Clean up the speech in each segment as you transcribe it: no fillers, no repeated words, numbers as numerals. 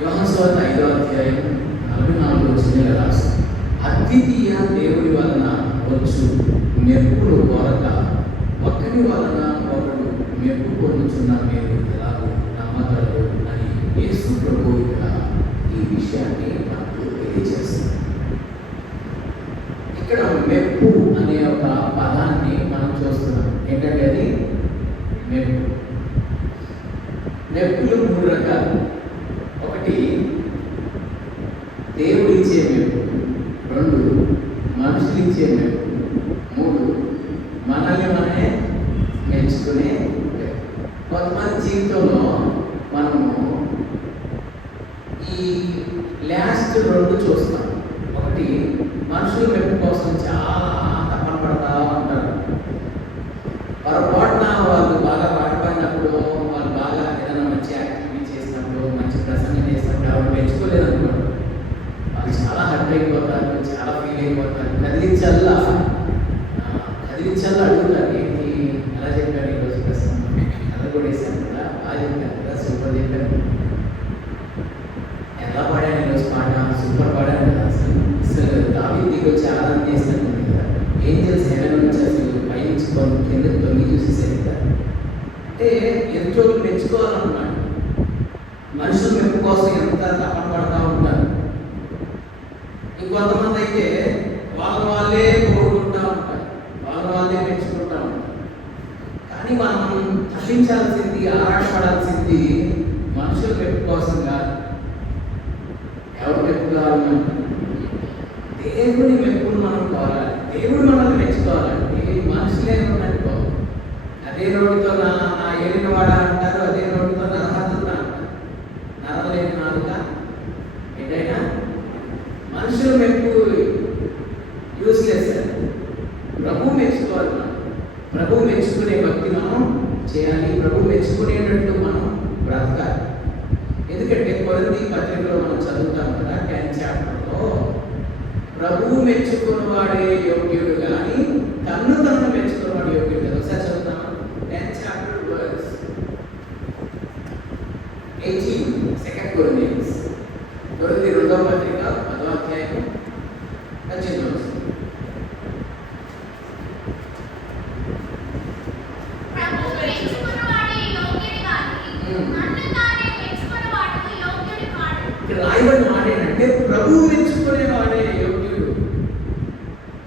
యోహాను సువార్త 5వ అధ్యాయం 44వ వచనంలో రాస్తుంది, అద్వితీయ దేవుడి వలన వచ్చు మెప్పులు కోరక ఒక్కని వలన ఒకడు మెప్పు పొందుచున్న మీరు ఎలాగో నమ్మగలరు అని యేసు ప్రభువు ఇక్కడ ఈ విషయాన్ని మనకు తెలియజేస్తారు. ఇక్కడ మెప్పు అనే ఒక పదాన్ని మనం చూస్తున్నాం. ఏంటంటే అది మెప్పు. మెప్పులు 3 రకాలు. ఒకటి దేవుడు ఇచ్చే మెప్పు, 2 మనుషులు ఇచ్చే మెప్పు, 3 మనల్ని మనమే మెచ్చుకునే మెప్పు. కొంతమంది జీవితంలో మనము ఈ లాస్ట్ 2 చూస్తాం. ఒకటి మనుషుల మెప్పు కోసం చాలా తపన పడతా ఉంటారు. పొరపాటున వాళ్ళు బాగా పాటపడినప్పుడు, వాళ్ళు బాగా ఏదైనా మంచి యాక్టివిటీ చేసినప్పుడు, మంచి ప్రసంగం చేసినప్పుడు ఎవరు మెచ్చుకోలేదనుకోండి, వాళ్ళు చాలా హర్ట్ అయిపోతారు, చాలా ఫీల్ అయిపోతారు. కదిలించల్లా అడుగుతారు, ఏంటి ఎలా చెప్పారు ఈరోజు ప్రసంగం, ఎలా కూడా వేసాను కదా, బాగా చెప్పాను కదా, సూపర్ చెప్పాను, ఎలా పాడాను ఈరోజు పాట, సూపర్ పాడాను కదా, అసలు దావీదు దిగి వచ్చి ఆరాధన చేసినట్టుంది కదా, ఏంజల్స్ హెవెన్ నుంచి అసలు పైనుంచి కింద తొంగి చూసేసారు కదా. అంటే ఎదుటోళ్ళు మెచ్చుకోవాలన్నమాట. మనుషుల మెప్పు కోసం ఎంత తపన పడతా ఉంటారు. ఇంకొంతమంది అయితే వాళ్ళే కోరుకుంటూ ఉంటారు, వాళ్ళే మెచ్చుకుంటూ ఉంటారు. కానీ మనం తప్పించాల్సింది, ఆరాటపడాల్సింది మనుషుల మెప్పు కోసం కాదు. ఎవరు మెప్పు కావాలన్నా దేవుని మెప్పును మనం కోరాలి. దేవుడు మనల్ని మెచ్చుకోవాలండి. మనుషులే ఉన్నట్టు అదే నోటితో నా ఏలిన వాడ అంటారు, అదే నోటితో నరహత్తున్నా అంటారు. నరలేని నాలుక ఏదైనా మనుషుల మెప్పు యూస్లెస్. ప్రభు మెచ్చుకోవాలి. ప్రభు మెచ్చుకునే భక్తి మనం చేయాలి. ప్రభు మెచ్చుకునేటట్టు మనం బ్రతకాలి. ఎందుకంటే కొరింథీ పత్రికలో మనం చదువుతాం కదా, 10th చాప్టర్లో, ప్రభువు మెచ్చుకున్నవాడే యోగ్యుడు కానీ తన్ను మెచ్చుకున్నవాడు యోగ్యుడు కదా. ఒకసారి చదువుతామా? 10th chapter verse 18, 2 Corinthians. కొరింథీ 2వ పత్రిక 10వ అధ్యాయం 18వ వచనం. రాయబడిన మాట ఏంటంటే ప్రభువు మెచ్చుకునేవాడే యోగ్యుడు.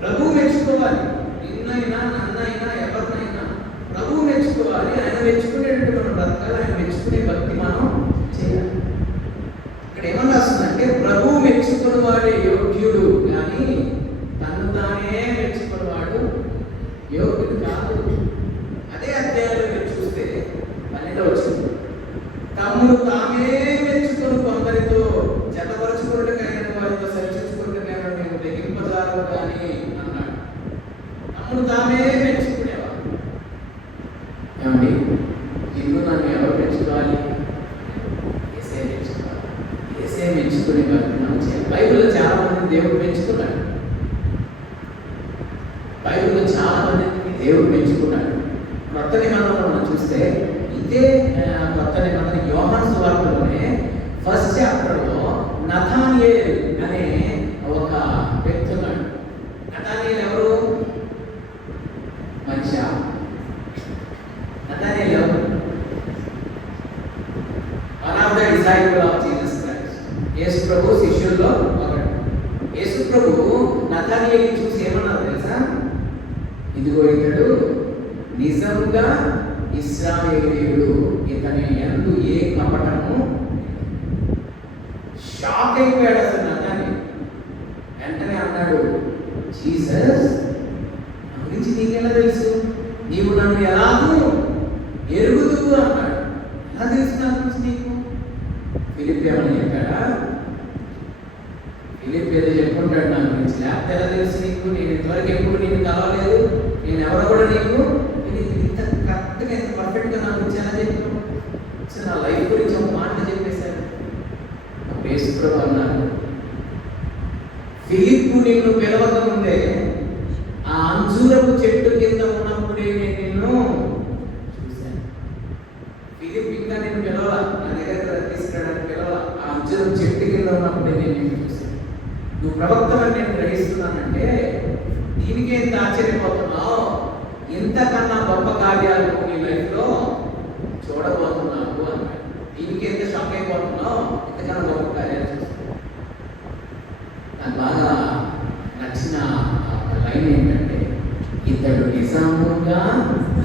ప్రభువు మెచ్చుకోవాలి. నిన్నైనా నన్నైనా ఎవరినైనా ప్రభువు మెచ్చుకోవాలి. ఆయన మెచ్చుకునేటట్టు మనం బ్రతకాలి. ఆయన మెచ్చుకునే భక్తి మనం చేయాలి. ఇక్కడ ఏమన్నా వస్తుందంటే ప్రభువు మెచ్చుకునేవాడే యోగ్యుడు కానీ తను తానే మెచ్చుకునేవాడు యోగ్యుడు కాదు. అదే అధ్యాయంలో మీరు చూస్తే 12వ వచనం, తమ్ముడు తామే మెచ్చుకుని కొందరితో జతపరచుకున్నట్టుకైన వారితో సరిచేసుకున్నట్టుకైనా మేము తెగింపజారు కానీ అన్నాడు. తమ్ముడు తామే మెచ్చుకునేవాడు. ఏమండి, నిన్ను నన్ను ఎవరు మెచ్చుకోవాలి? ఏసే మెచ్చుకోవాలి. ఏసే మెచ్చుకునే వారిని మనం చేయాలి. బైబిల్లో చాలా మంది దేవుడు మెచ్చుకున్నాడు. బైబిల్లో చాలా మందిని దేవుడు మెచ్చుకున్నాడు. కొత్త నిబంధనలో మనం చూస్తే ఇదే కొత్త నిబంధన యోహాను సువార్తలోనే 1st చాప్టర్లో నతానియేలు అనే ఒక వ్యక్తి ఉన్నాడు. నతానియేలు ఎవరు? మనిషి. నతానియేలు ఎవరు? One of the disciple of Jesus Christ. యేసు ప్రభు శిష్యుల్లో ఒకడు. యేసు ప్రభు నతానియేలుని చూసి ఏమన్నారు తెలుసా? ఇదిగో ఇతడు నిజంగా ఇశ్రాయేలీయుడు, ఇతని యందు ఏ కపటము. షాక్ అయిపోయాడు అసలు నతానియేలు. వెంటనే అన్నాడు, జీసస్ నా గురించి నీకెలా తెలుసు? నీవు నన్ను ఎలాగూ ఎరుగుదువు అన్నాడు. ఎలా తెలుసు నా గురించి నీకు? ఫిలిప్ ఏమని చెప్పాడా? ఫిలిప్ ఏదో చెప్పుకుంటాడు నా గురించి. లేకపోతే ఎలా తెలుసు నీకు? నేను ఇంతవరకు ఎప్పుడు నీకు కలవలేదు, నేను ఎవరో కూడా నీకు ఇంత కరెక్ట్గా ఇంత పర్ఫెక్ట్గా నా గురించి ఎలా చెప్పాను? అసలు నా లైఫ్ గురించి ఒక మాట చెప్పేశాడు. యేసు ప్రభు అన్నారు, ఫిలిప్పు నిన్ను పిలవక ముందే ఆ అంజూరపు చెట్టు కింద ఉన్నప్పుడే నేను నిన్ను చూశాను. ఫిలిప్ ఇంకా నేను పిలవాల, నా దగ్గర తీసుకురావడానికి పిలవాల. ఆ మధ్యలో చెట్టు కింద ఉన్నప్పుడే నేను నిన్ను చూశాను. నువ్వు ప్రవక్తవని నేను గ్రహిస్తున్నానంటే దీనికి ఎంత ఆశ్చర్యపోతున్నావు, ఇంతకన్నా గొప్ప కార్యాలు నీ లైఫ్లో చూడబోతున్నావు అన్నాడు. దీనికి ఎంత షాక్ అయిపోతున్నావు, ఇంతకన్నా గొప్ప కార్యాలు చూస్తున్నావు. నాకు బాగా నచ్చిన లైన్ ఏంటంటే, ఇతడు నిజముగా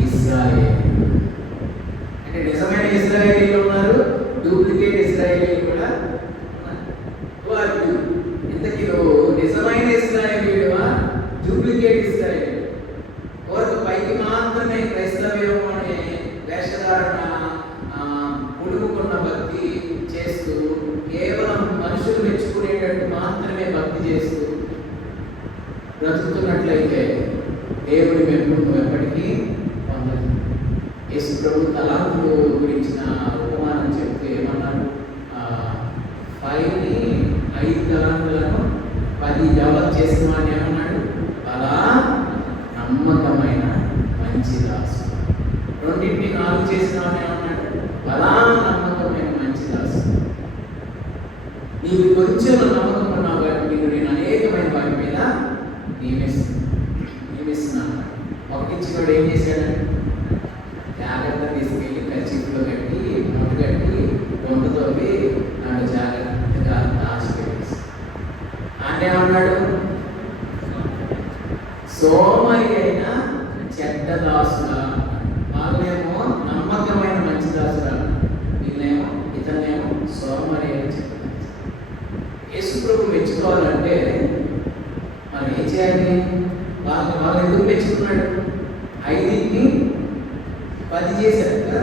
ఇశ్రాయేలు. అంటే నిజమైన ఇశ్రాయేలీలు ఉన్నారు, డూప్లికేట్ ఇశ్రాయేలీలు కూడా ఉన్నారు. ఇంతకీ నువ్వు నిజమైన ఇశ్రాయేలీవా, డూప్లికేట్ ఇశ్రాయేలు? ఎవరికి పైకి మాత్రమే క్రైస్తవ్యం అనే వేషధారణ పులుముకున్న భక్తి చేస్తూ, కేవలం మనుషులు మెచ్చుకునేటట్టు మాత్రమే భక్తి చేస్తూ బ్రతుకుతున్నట్లయితే దేవుడి మెప్పును ఎప్పటికీ పొందదు. యేసు ప్రభు తలాంతుల గురించిన ఉపమానం చెప్తే ఏమన్నాడు? 5 తలాంతులను 10 డెవలప్ చేసిన వాడిని ఏమన్నాడు? అలా నమ్మకమైన మంచి దాసు. 2 4 చేసిన వాడిని ఏమన్నాడు? అలా నమ్మకమైన మంచి దాసు. నీవు కొంచెం నమ్మకం ఉన్నావు కాబట్టి నేను అనేకమైన వాటి మీద నియమిస్తున్నాను. ఒకటిచ్చినోడు ఏం చేశాడంటే, జాగ్రత్త తీసుకెళ్ళి కచ్చిపులో కట్టి మూట కట్టి వంటతోవి నన్ను జాగ్రత్తగా దాచిపెట్టేసి అంటే ఏమన్నాడు? సోమరి అయిన చెడ్డ దాసుగా, వాళ్ళేమో నమ్మకమైన మంచి దాసుగా, వీళ్ళేమో ఇతన్నేమో సోమరి అయిన చెడ్డ దాసు. యేసు ప్రభు మెచ్చుకోవాలంటే మనం ఏం చేయాలి? వాళ్ళు ఎందుకు మెచ్చుకున్నాడు? 5కి 10 చేశారు కదా.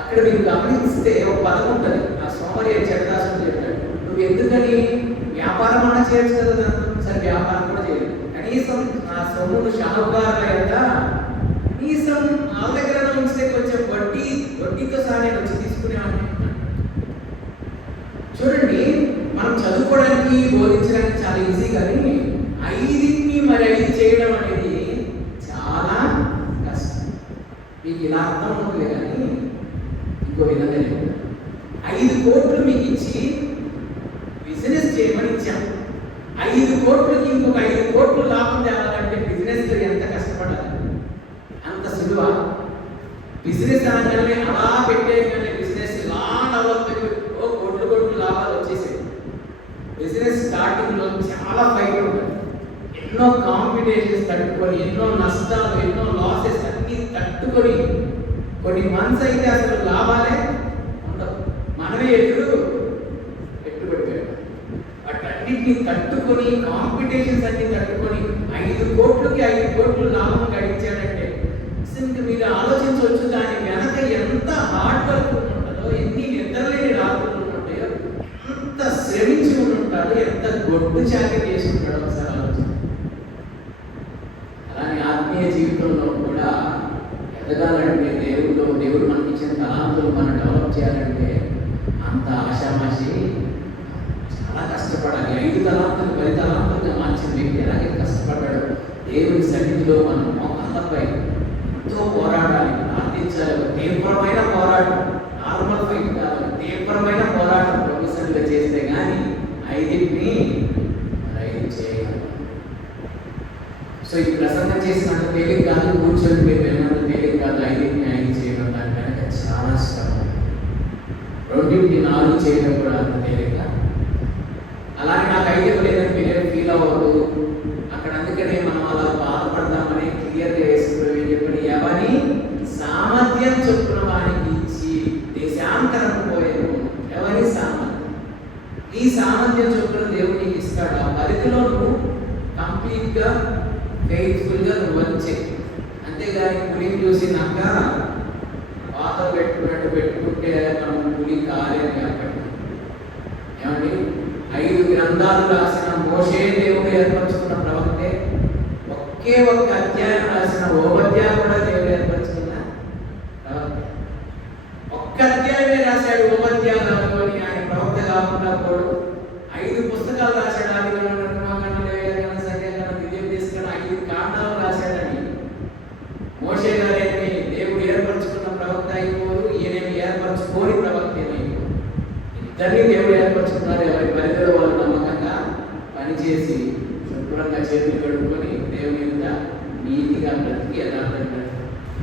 అక్కడ మీరు గమనిస్తే ఒక పదం ఉంటుంది, ఆ సోమరి చెడ్డదాసుడు చెప్పాడు, నువ్వు ఎందుకని వ్యాపారం అన్నా చేయొచ్చు కదా దాంతో. సరే వ్యాపారం కూడా చేయలేదు, కనీసం నా సొమ్మును షావుకారుల యొక్క కనీసం వాళ్ళ దగ్గర ఉంచితే కొంచెం వడ్డీతో సహా నేను వచ్చి తీసుకునేవాడిని. చూడండి, మనం చదువుకోవడానికి బోధించడానికి చాలా ఈజీ, కానీ 5ని మరి 5 చేయడం అనేది చాలా కష్టం. మీకు ఇలా అర్థం అవుతుంది, కానీ ఇంకో విధంగా 5 కోట్లు మీకు ఇచ్చి బిజినెస్ చేయమని ఇచ్చాం. 5 కోట్లకి ఇంకొక 5 కోట్లు లాభం తేవాలంటే బిజినెస్లో ఎంత కష్టపడాలి? అంత సులువ? బిజినెస్ అనగానే అలా పెట్టేయగానే బిజినెస్ ఇలా డెవలప్ అయిపోయి కోట్లు లాభాలు వచ్చేసాయి. బిజినెస్ స్టార్టింగ్లో చాలా ఫైట్ ఉంటుంది, ఎన్నో కాంపిటీషన్స్ తట్టుకొని, ఎన్నో నష్టాలు, ఎన్నో లాసెస్ అన్నీ తట్టుకొని, కొన్ని మంత్స్ అయితే అసలు లాభాలే ఉండవు. మనమే పెట్టుబడి పెట్టాలి. వాటన్నిటిని తట్టుకొని, కాంపిటీషన్స్ అన్ని తట్టుకొని 5 కోట్లకి 5 కోట్లు లాభం గడించాడంటే అసలు మీరు ఆలోచించవచ్చు, దాని వెనక ఎంత హార్డ్ వర్క్ ఉంటుందో, ఎన్ని నిద్రలేని రాత్రులు ఉంటాయో, ఎంత శ్రమించి ఉంటాడో, ఎంత గొడ్డు చాకరీ చేసి ఉంటాడో ఒకసారి ఆలోచన. అలానే ఆత్మీయ జీవితంలో కూడా ఎదగాలంటే, దేవుడు మనకి ఇచ్చిన తలాంతులు మనం డెవలప్ చేయాలంటే అంత ఆషామాషి చాలా కష్టపడాలి. 5 తలాంతులు 10 తలాంతులుగా మార్చిన వ్యక్తి ఎలాగే కష్టపడ్డాడు. దేవుని సన్నిధిలో మనం మోకాళ్ళపై ఎంతో పోరాడాలి, ప్రార్థించాలి. తీవ్రమైన పోరాటం, నార్మల్ ఫైట్ కాదు, తీవ్రమైన పోరాటం ప్రభు సన్నిధిలో చేస్తే కానీ 5ని 5 చేయాలి. సో ఈ ప్రసంగం చేసినంత తేలిక కాదు, కూర్చొని మీరు వెళ్ళినంత తేలిక కాదు. 5ని 5 చేయడం దాని కనుక చాలా శ్రమ. 2కి 4 చేయడం కూడా అంత తేలిక. అలాగే నాకు 5 ఇవ్వలేదని మీరేం ఫీల్ అవ్వదు అక్కడ. అందుకనే మనం అలా బాధపడతామని క్లియర్గా వేసుకుని చెప్పిన, ఎవరి సామర్థ్యం చొప్పున వానికి ఇచ్చి దేశాంతరం పోయాను. ఎవరి సామర్థ్యం, ఈ సామర్థ్యం చొప్పున దేవుడు నీకు ఇస్తాడు. ఆ పరిధిలో నువ్వు కంప్లీట్గా ఫెయిత్ఫుల్గా నువ్వు వచ్చే, అంతేగాని పులిని చూసి నాక పాత పెట్టుకుంటే మనం పులి కాలేని కాబట్టి. ఏమండి, 5 గ్రంథాలు రాసిన మోషే దేవుడు ఏర్పరచుకున్న ప్రవక్తే, ఒకే ఒక్క అధ్యాయం రాసిన ఓబద్యా కూడా దేవుడు ఏర్పరచుకున్న ప్రవక్తే. ఒక్క అధ్యాయమే రాశాడు ఓబద్యా గారు అని, ఆయన ప్రవక్త కాకుండా కూడా 5 పుస్తకాలు రాశాడు. ఆదికాండం, నిర్గమకాండం, లేవియకాండం, సంఖ్యాకాండం, ద్వితీయోపదేశకాండం, 5 కాండాలు రాశాడని. మోషే గారేమి దేవుడు ఏర్పరచుకున్న ప్రవక్త అయిపోరు, ఈయనేమి ఏర్పరచుకోని ప్రవక్త అయిపోరు. ఇది ఇద్దరిని దేవుడు ఏర్పరచుకున్నారు. ఎవరి పరిధిలో వాళ్ళు నమ్మకంగా పనిచేసి శుభ్రంగా చేతులు కడుక్కొని దేవుని మీద నీతిగా బ్రతికి యథార్థంగా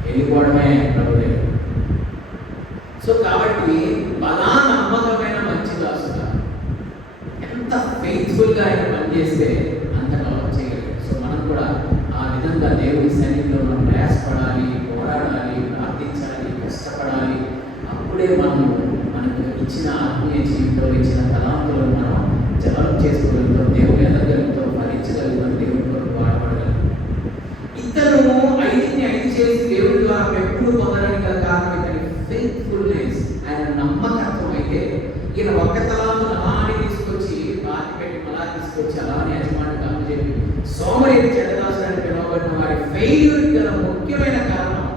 వెళ్ళిపోవడమే ప్రభుదేవుడు. సో కాబట్టి బలా నమ్మకమైన మంచి దాసుగా ఎంత ఫెయిత్ఫుల్గా ఆయన పనిచేస్తే అంతగా చేయగలిగారు. సో మనం కూడా ఆ విధంగా దేవుని సన్నిధిలో మనం ప్రయాసపడాలి, పోరాడాలి, ప్రార్థించాలి, కష్టపడాలి. అప్పుడే మనకు ఇచ్చిన ఆత్మీయ జీవితంలో ఇచ్చిన తలాంతులను మనం జవాబు చేసుకోగలుగుతాం, దేవుని ఎదగలుగుతాం, భరించగలుగుతాం, దేవుని కొరకు వాడబడగలుగుతాం. ఇతను 5 చేసి దేవుడి ద్వారా ఎప్పుడు పొందడానికి గల కారణం ఇతని ఫెయిత్ఫుల్నెస్, ఆయన నమ్మకత్వం. అయితే ఈయన ఒక్క తలాంతును అలానే తీసుకొచ్చి బాకి పెట్టి మళ్ళా తీసుకొచ్చి అలానే యజమానికి అప్పచెప్పి సోమరిని చెడ్డదాసులని పిలువబడిన వారి ఫెయిల్యూర్ గల ముఖ్యమైన కారణం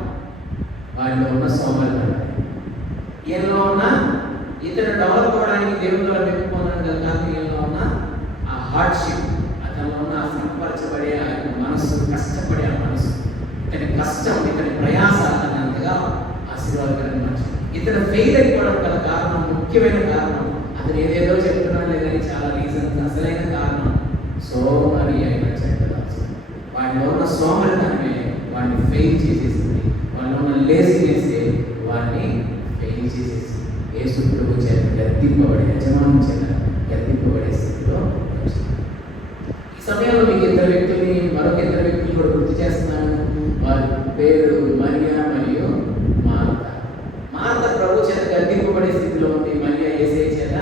వారిలో ఉన్న సోమరితనం. ఈయనలో ఉన్న ఇతను డెవలప్ అవ్వడానికి దేవుని ద్వారా మెప్పు పొందడం గల కారణం ఈయనలో ఉన్న ఆ హార్డ్షిప్, అతనిలో ఉన్న సంపరచబడే ఆ మనస్సు, కష్టపడే ఆ మనస్సు, ఇతని కష్టం, ఇతని ప్రయాస అతని అంతగా ఆశీర్వాదకరంగా మార్చింది. ఇతను ఫెయిల్ అయిపోవడం గల కారణం, ముఖ్యమైన కారణం, అతను ఏదేదో చెప్తున్నాడు లేదని చాలా రీజన్స్, అసలైన కారణం సోమరి అయిన చెడ్డదాసు. వాడిలో ఉన్న సోమరితనమే వాడిని ఫెయిల్ చేసేసింది. వాడిలో ఉన్న లేజినెస్ వాడిని ఫెయిల్ చేసేసి యేసు ప్రభు చేత గద్దింపబడే, యజమాని చేత గద్దింపబడే స్థితిలో వచ్చింది. ఈ సమయంలో మీకు మరొక ఇద్దరు వ్యక్తులు కూడా గుర్తు చేస్తున్నాను. వారి పేరు మరియా మరియు మార్త. మార్త ప్రభు చేత గద్దింపబడే స్థితిలో ఉంది, మరియా యేసయ్య చేత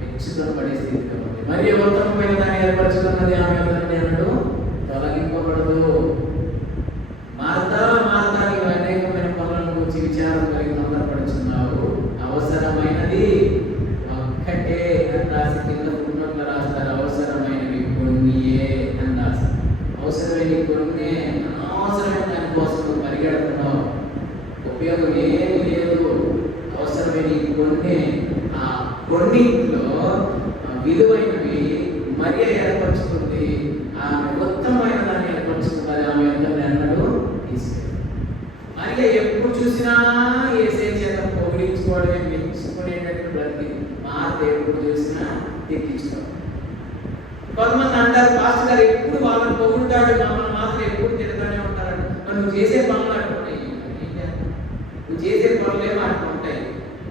మెచ్చుకొనబడే స్థితిలో ఉంది. మరియా ఉత్తమమైన దాన్ని ఏర్పరచుకున్నది, ఆమె అందరినీ అన్నట్టు తొలగింపబడదు. మార్త మార్త నీవు అనేకమైన పనులను గురించి విచారం కలిగి తొందరపడుచున్నావు, అవసరమైనది ఒక్కటే అని రాసి కింద పుట్టినట్లు రాస్తారు. అవసరమైనవి కొన్నియే అని రాస్తారు. అవసరమైనవి కొన్ని, అనవసరమైన దానికోసం నువ్వు పరిగెడుతున్నావు, ఉపయోగం ఏమీ లేదు. అవసరమైనవి కొన్ని, ఆ కొన్నింటిలో విలువైనవి మరియ ఏర్పరచుకుంది. ఆమె ఉత్తమమైన దాన్ని ఏర్పరచుకున్నది, ఆమె అందరినీ అన్నడు తీసుకెళ్ళి. మరియ ఎప్పుడు చూసినా యేసయ్య చేత పొగిడించుకోవడమే, మెచ్చుకునేటట్టు బ్రతికి. మార్త ఎప్పుడు చూసినా తిట్టించుకోవడం. కొంతమంది అంటారు, పాస్టర్ గారు ఎప్పుడు వాళ్ళని పొగుడుతాడు, మమ్మల్ని మాత్రం ఎప్పుడు తిడతానే ఉంటారు. మరి నువ్వు చేసే పనులు అంటున్నాయి, నువ్వు చేసే పనులేమో అంటుంటాయి.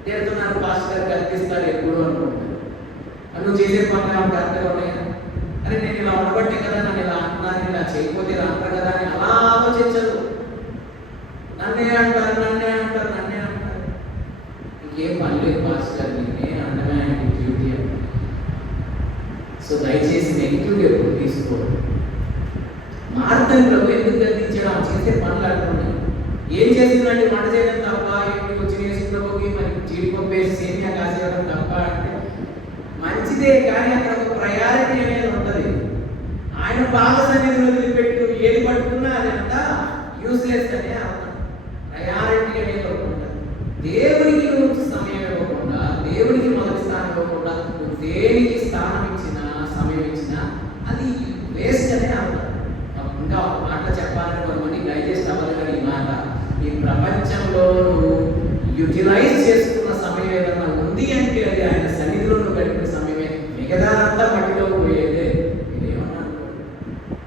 తిడుతున్నారు పాస్టర్ గారు, కల్పిస్తారు ఎప్పుడు అనుకుంటారు. నువ్వు చేసే పనులు ఏమో కరెక్ట్గా ఉన్నాయా? అరే నేను ఇలా ఉండబట్టే కదా నన్ను ఇలా అంటున్నాను, ఇలా చేయకపోతే ఇలా అంటారు కదా అని అలా ఆలోచించదు. నన్నే అంటారు. ఇంకేం పని లేదు పాస్టర్ గారు, నేనే అంటమే ఆయనకి డ్యూటీ అంటారు. సో దయచేసి నెగిటివ్ ఎప్పుడు తీసుకోవడం. మార్తని ప్రభు ఎందుకు గద్దించడం? చేసే పనులు అంటున్నాయి. ఏం చేస్తుందంటే వంట చేయడం తప్ప, ఇంటికి వచ్చి యేసు ప్రభుకి మరి జీడిపప్పు వేసి సేమియా కాసేయడం తప్ప అంటే మంచిదే, కానీ అక్కడ ఒక ప్రయారిటీ అనేది ఉంటుంది. ఆయన బాధ అనేది వదిలిపెట్టి నువ్వు ఏది పట్టుకున్నా అదంతా యూస్లెస్ అనే అర్థం. ప్రయారిటీ అనేది ఒకటి ఉంటుంది. దేవునికి నువ్వు సమయం ఇవ్వకుండా, దేవునికి మొదటి స్థానం ఇవ్వకుండా, నువ్వు దేనికి స్థానం ఇచ్చినా, సమయం ఇచ్చినా అది వేస్ట్ అనే అర్థం. ఇంకా ఒక మాట చెప్పాలని కొంతమంది డైజెస్ట్ అవ్వాలి. కానీ ఈ మాట, ఈ ప్రపంచంలో నువ్వు యూటిలైజ్ చేసుకున్న సమయం ఏదన్నా ఉంది అంటే అది ఆయన సన్నిధిలో నువ్వు గడిపిన సమయమే. మిగతాదంతా మట్టిలో పోయేదే. ఇదేమన్నా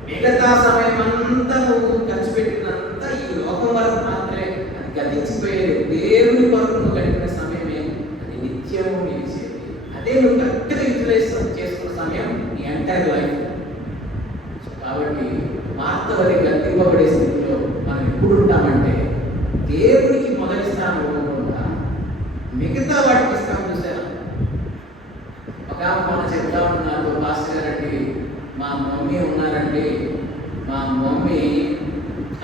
మిగతా సమయం అంతా నువ్వు ఖర్చు పెట్టినంతా ఈ లోకం వరకు మాత్రమే, అది గతించిపోయేది. దేవుని కొరకు నువ్వు గడిపిన సమయమే, అది నిత్యము నిలిచేది. అదే నువ్వు కరెక్ట్గా యూటిలైజ్ చేసుకున్న సమయం నీ ఎంటైర్ లైఫ్. కాబట్టి మార్త వల్ల గద్దింపబడే స్థితిలో మనం ఎప్పుడు ఉంటామంటే, దేవునికి మొదటి స్థానం ఇవ్వకుండా మిగతా వాటికి ఇస్తాం. చూసారా, ఒక మొన్న చెప్తా ఉన్నారు, పాస్టర్ గారండి మా మమ్మీ ఉన్నారండి, మా మమ్మీ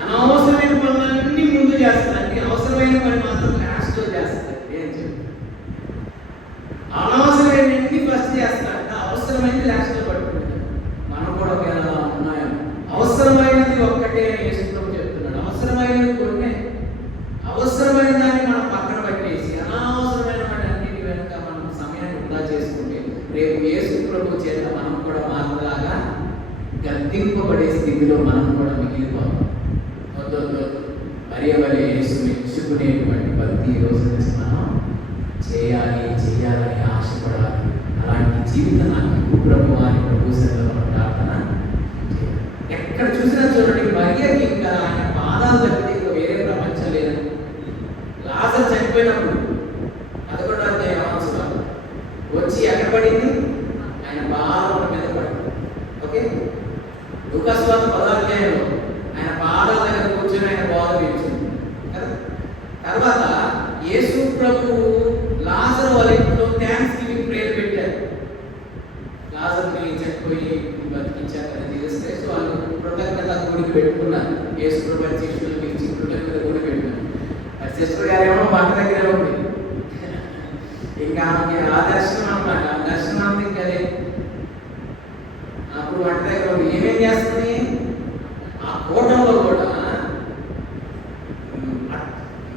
అనవసరమైన పనులన్నీ ముందు చేస్తుందండి, అవసరమైన పని మాత్రం లాస్ట్లో చేస్తుంది అని చెప్పి. అనవసరమైనవి ఫస్ట్ చేస్తారంట, అవసరమైనది లాస్ట్లో పట్టుకుంటారు. మనం కూడా ఒకవేళ ఉన్నాయో, అవసరమైనది ఒక్కటే అని యేసు ప్రభు చెప్తున్నాడు. అవసరమైనది కొన్ని, అవసరమైన దాన్ని మనం పక్కన పెట్టేసి అనవసరమైన వాటి అన్నిటి వెనుక మనం సమయాన్ని వృధా చేసుకుంటే రేపు యేసు ప్రభు చేత మనం కూడా మార్పులాగా గద్దింపబడే స్థితిలో మనం కూడా మిగిలిపోతాం. మరియ వలె యేసు మెచ్చుకునేటువంటి భక్తి ఈ రోజు నుంచి మనం చేయాలని ఆశపడాలి. అలాంటి జీవితం నాకు ప్రభు అని ప్రభు సన్నిధిలో ప్రార్థన చేయాలి. ఎక్కడ చూసినా చూడండి, మరియకి ఇంకా ఆయన పాదాలు తప్పితే ఇంకా వేరే ప్రపంచం లేదని. లాజరు చనిపోయినప్పుడు 11వ అధ్యాయం వచ్చి ఎక్కడ పడింది? ఆయన పాదాల మీద పడింది. ఓకే, లూకాసు వార్త 10వ అధ్యాయంలో ఆయన పాదాల దగ్గర కూర్చొని ఆయన బోధ వినిపించింది కదా. తర్వాత యేసు ప్రభు లాజరు వాళ్ళ ఇంట్లో థ్యాంక్స్ గివింగ్ ప్రేయర్ పెట్టారు. లాజరుని చనిపోయి బతికించారు జీసస్ క్రైస్ట్. వాళ్ళు కృతజ్ఞత గుడికి పెట్టుకున్నారు. యేసు ప్రభు శిష్యులు పిలిచి కృతజ్ఞత గుడి పెట్టినారు. మరి సిస్టర్ గారేమో వంట దగ్గరే ఉంది. ఇంకా ఆ దర్శనం అన్నమాట. ఆ దర్శనం అంతా ఇంకా అదే. అప్పుడు వంట దగ్గర ఉంది. ఏమేం చేస్తుంది? ఆ కూటంలో కూడా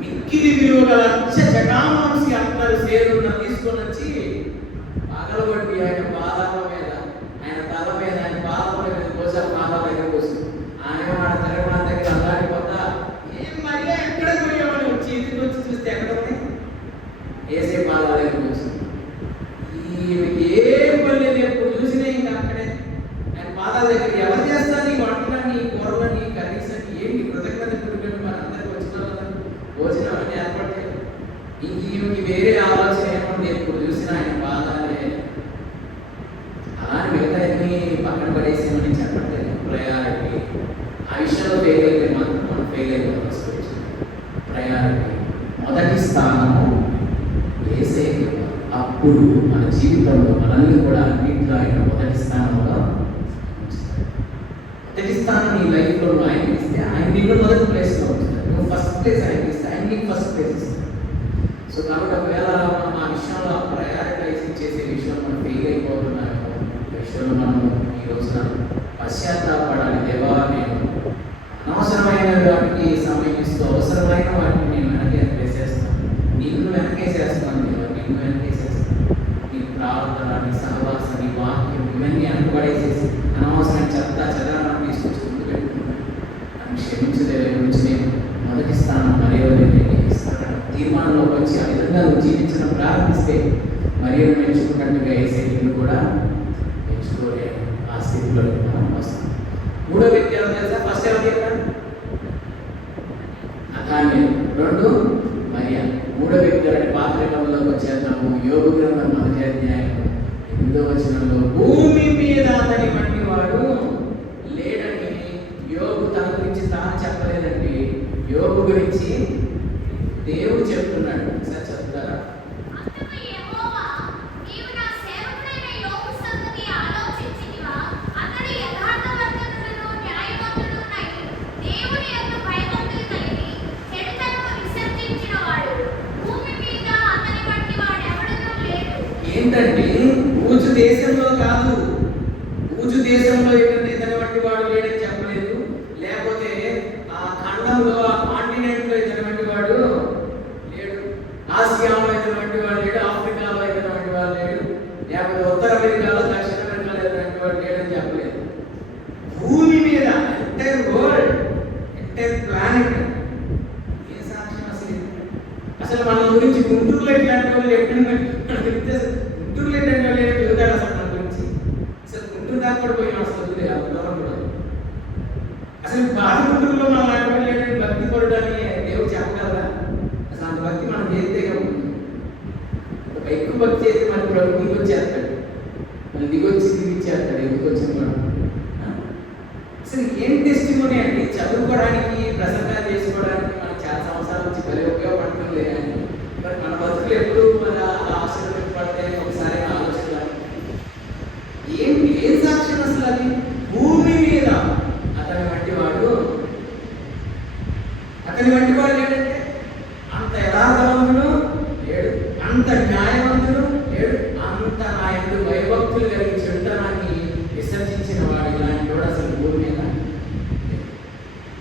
మిక్కిలి విలువ గల జటామాంసి అత్తరు సేరున్న తీసుకొని వచ్చి పగలగొట్టి ఆయన పాదాల మీద, ఆయన తల మీద, ఆయన పాదాల మీద పోసి పాదాల దగ్గర పోసి ఆయన మన తెలంగాణ దగ్గర అల్లాడిపోతా ఏం మరి ఎక్కడ పోయామని వచ్చి ఇంటికి వచ్చి చూస్తే ఎక్కడ ఉంది? ఏసే పాదాల దగ్గర వచ్చింది. ఏం పని ఎప్పుడు చూసినా ఇంకా అక్కడే ఆయన పాదాల దగ్గర. ఎవరు చేస్తారు ఈ వంటలని, కూరలని, కర్రీస్ అని? ఏంటి కృతజ్ఞత గురించి మనందరికీ వచ్చిన భోజనం అని ఏర్పాటు చేయాలి. ఇంక వేరే ఆలోచన ఏముంది? ఎప్పుడు చూసినా ఆయన పాదాలే. అలానే మిగతా అన్ని పక్కన పడేసేమని చెప్పట్లేదు. ప్రయారిటీ ఆ విషయంలో ఫెయిల్ అయితే మాత్రం మనం ఫెయిల్ అయిపోతాం. ప్రయారిటీ మొదటి స్థానము ఏసే. అప్పుడు మన జీవితంలో మనల్ని కూడా అన్నింటిలో ఆయన మొదటి స్థానంలో ఉంచుతాడు. మొదటి స్థానం నీ లైఫ్లో ఆయన ఇస్తే ఆయన నిన్ను మొదటి ప్లేస్లో ఉంచుతాడు. నువ్వు ఫస్ట్ ప్లేస్ ఆయన ఇస్తే ఆయన నీకు ఫస్ట్ ప్లేస్ ఇస్తాడు. సో కాబట్టి ఒకవేళ మనం ఆ విషయంలో ప్రయారిటైజింగ్ చేసే విషయంలో మనం ఫెయిల్ అయిపోతున్నామో ఆ విషయంలో మనం ఈ రోజున పశ్చాత్తాపడాలి. దేవా, నేను అనవసరమైన వాటికి సమయం ఇస్తూ అవసరమైన వాటిని నేను వెనకేసేస్తాను. నిన్ను వెనకేసేస్తాను. దేవా, నిన్ను వెనకేసేస్తాను. నీ ప్రార్థన, నీ సహవాసం, నీ వాక్యం ఇవన్నీ వెనకబడేసేసి అనవసరమైన చెదాలను తీసుకొచ్చి ముందు పెట్టుకున్నాను. నన్ను క్షమించలేవే నుంచి నేను మొదటి స్థానం మరెవరైనా తీర్మానంలోకి వచ్చి ఆ విధంగా నువ్వు జీవించడం ప్రారంభిస్తే మరియు మెచ్చుకున్నట్టుగా వేసే నిన్ను కూడా మెచ్చుకోలే ఆ స్థితిలో మనం వస్తాం. మూడో వ్యక్తి ఎవరు తెలుసా? ఫస్ట్ ఎవరు చెప్పారు? అకాన్య. 2 మరియా. మూడో వ్యక్తి అంటే పాత్రికంలోకి వచ్చేద్దాము. యోగ గ్రంథం 1వ అధ్యాయం 8వ వచనంలో భూమి మీద అతని వంటి వాడు లేడని యోగు తన గురించి తాను చెప్పలేదండి. యోగు గురించి దేవుడు చెప్తున్నాడు. సార్ చెప్తారా? ఏంటండి? ఊజు దేశంలో కాదు, ఊజు దేశంలో ఇతని వంటి వాడు లేడని చెప్పలేదు. లేకపోతే ఆ ఖండంలో, ఆ కాంటినెంట్లో ఇతని వంటి వాడు లేడు. ఆసియాలో ఇతని వంటి వాడు లేడు. ఆఫ్రికాలో ఇతని వంటి వాడు లేడు. లేకపోతే ఉత్తర అమెరికాలో, దక్షిణ అమెరికాలో ఇతని వాడు లేడని చెప్పలేదు. భూమి మీద ఎంటైర్ వరల్డ్, ఎంటైర్ ప్లానెట్ ఏ సాక్ష్యం అసలు మన గురించి గుంటూరులో ఇట్లాంటి వాళ్ళు గుంటూరులో ఇట్లాంటి వాళ్ళు ఎదుగుతాడు అసలు మన గురించి. అసలు గుంటూరు దాకా కూడా పోయినా అసలు దూరం కూడా అసలు గుంటూరులో మనం లాంటి వాళ్ళు భక్తి పడడాన్ని దేవుడు చెప్పగలరా? అసలు అంత భక్తి మనం చేస్తే ఎక్కువ భక్తి చేస్తే మన ప్రభు దిగొచ్చేస్తాడు. మనం దిగిచ్చేస్తాడు. ఎందుకు వచ్చింది మనం? అసలు ఏం టెస్టిమోనీ అండి? చదువుకోవడానికి, ప్రసంగాలు చేసుకోవడానికి మనకు చాలా సంవత్సరాల నుంచి భలే ఉపయోగపడుతుంది కానీ మరి మన బతుకులు ఎప్పుడు మన ఆశీర్వదింపబడతాయని ఒకసారి ఆలోచన. ఏం సాక్ష్యం అసలు అది? భూమి మీద అతని వంటి వాడు ఏంటంటే అంత యథార్థవంతుడు లేడు, అంత న్యాయవంతుడు లేడు, అంత నాయకుడు భయభక్తులు కలిగి చెడుతనాన్ని విసర్జించిన వాడు ఇలాంటి వాడు అసలు భూమి మీద.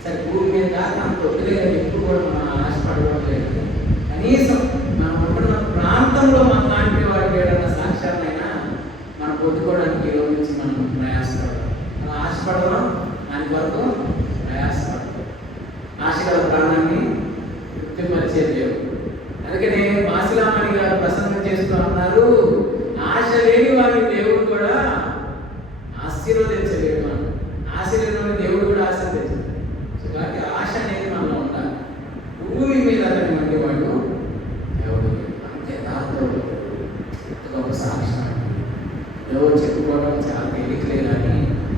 సరే, భూమి మీద దాకా అంత వదిలేదు. ఎప్పుడు కూడా మనం ఆశపడలేదు. కనీసం మనం ఉంటున్న ప్రాంతంలో మన లాంటి వాడు లేడన్న సాక్ష్యాలైనా మనం పొందుకోవడానికి ఈ రోజు నుంచి మనం ప్రయాసపడదాం. అలా ఆశపడదాం, దాని వరకు ప్రయాసపడదాం. ఆశగల ప్రాణాన్ని తృప్తిపరిచే దేవుడు. అందుకనే మాసిలామణి గారు ప్రసంగం చేస్తూ అన్నారు, ఆశ లేని వారిని దేవుడు కూడా ఆశీర్వదించలేడు అని. ఆశ లేని వారిని దేవుడు కూడా ఆశీర్వదించలేదు. కాబట్టి ఆశ అనేది మనలో ఉండాలి. భూమి మీద అతని వంటి వాడు ఎవడు అంతే. దాంతో ఒక సాక్ష్యం ఎవరు చెప్పుకోవడం చాలా తేలికలే, కానీ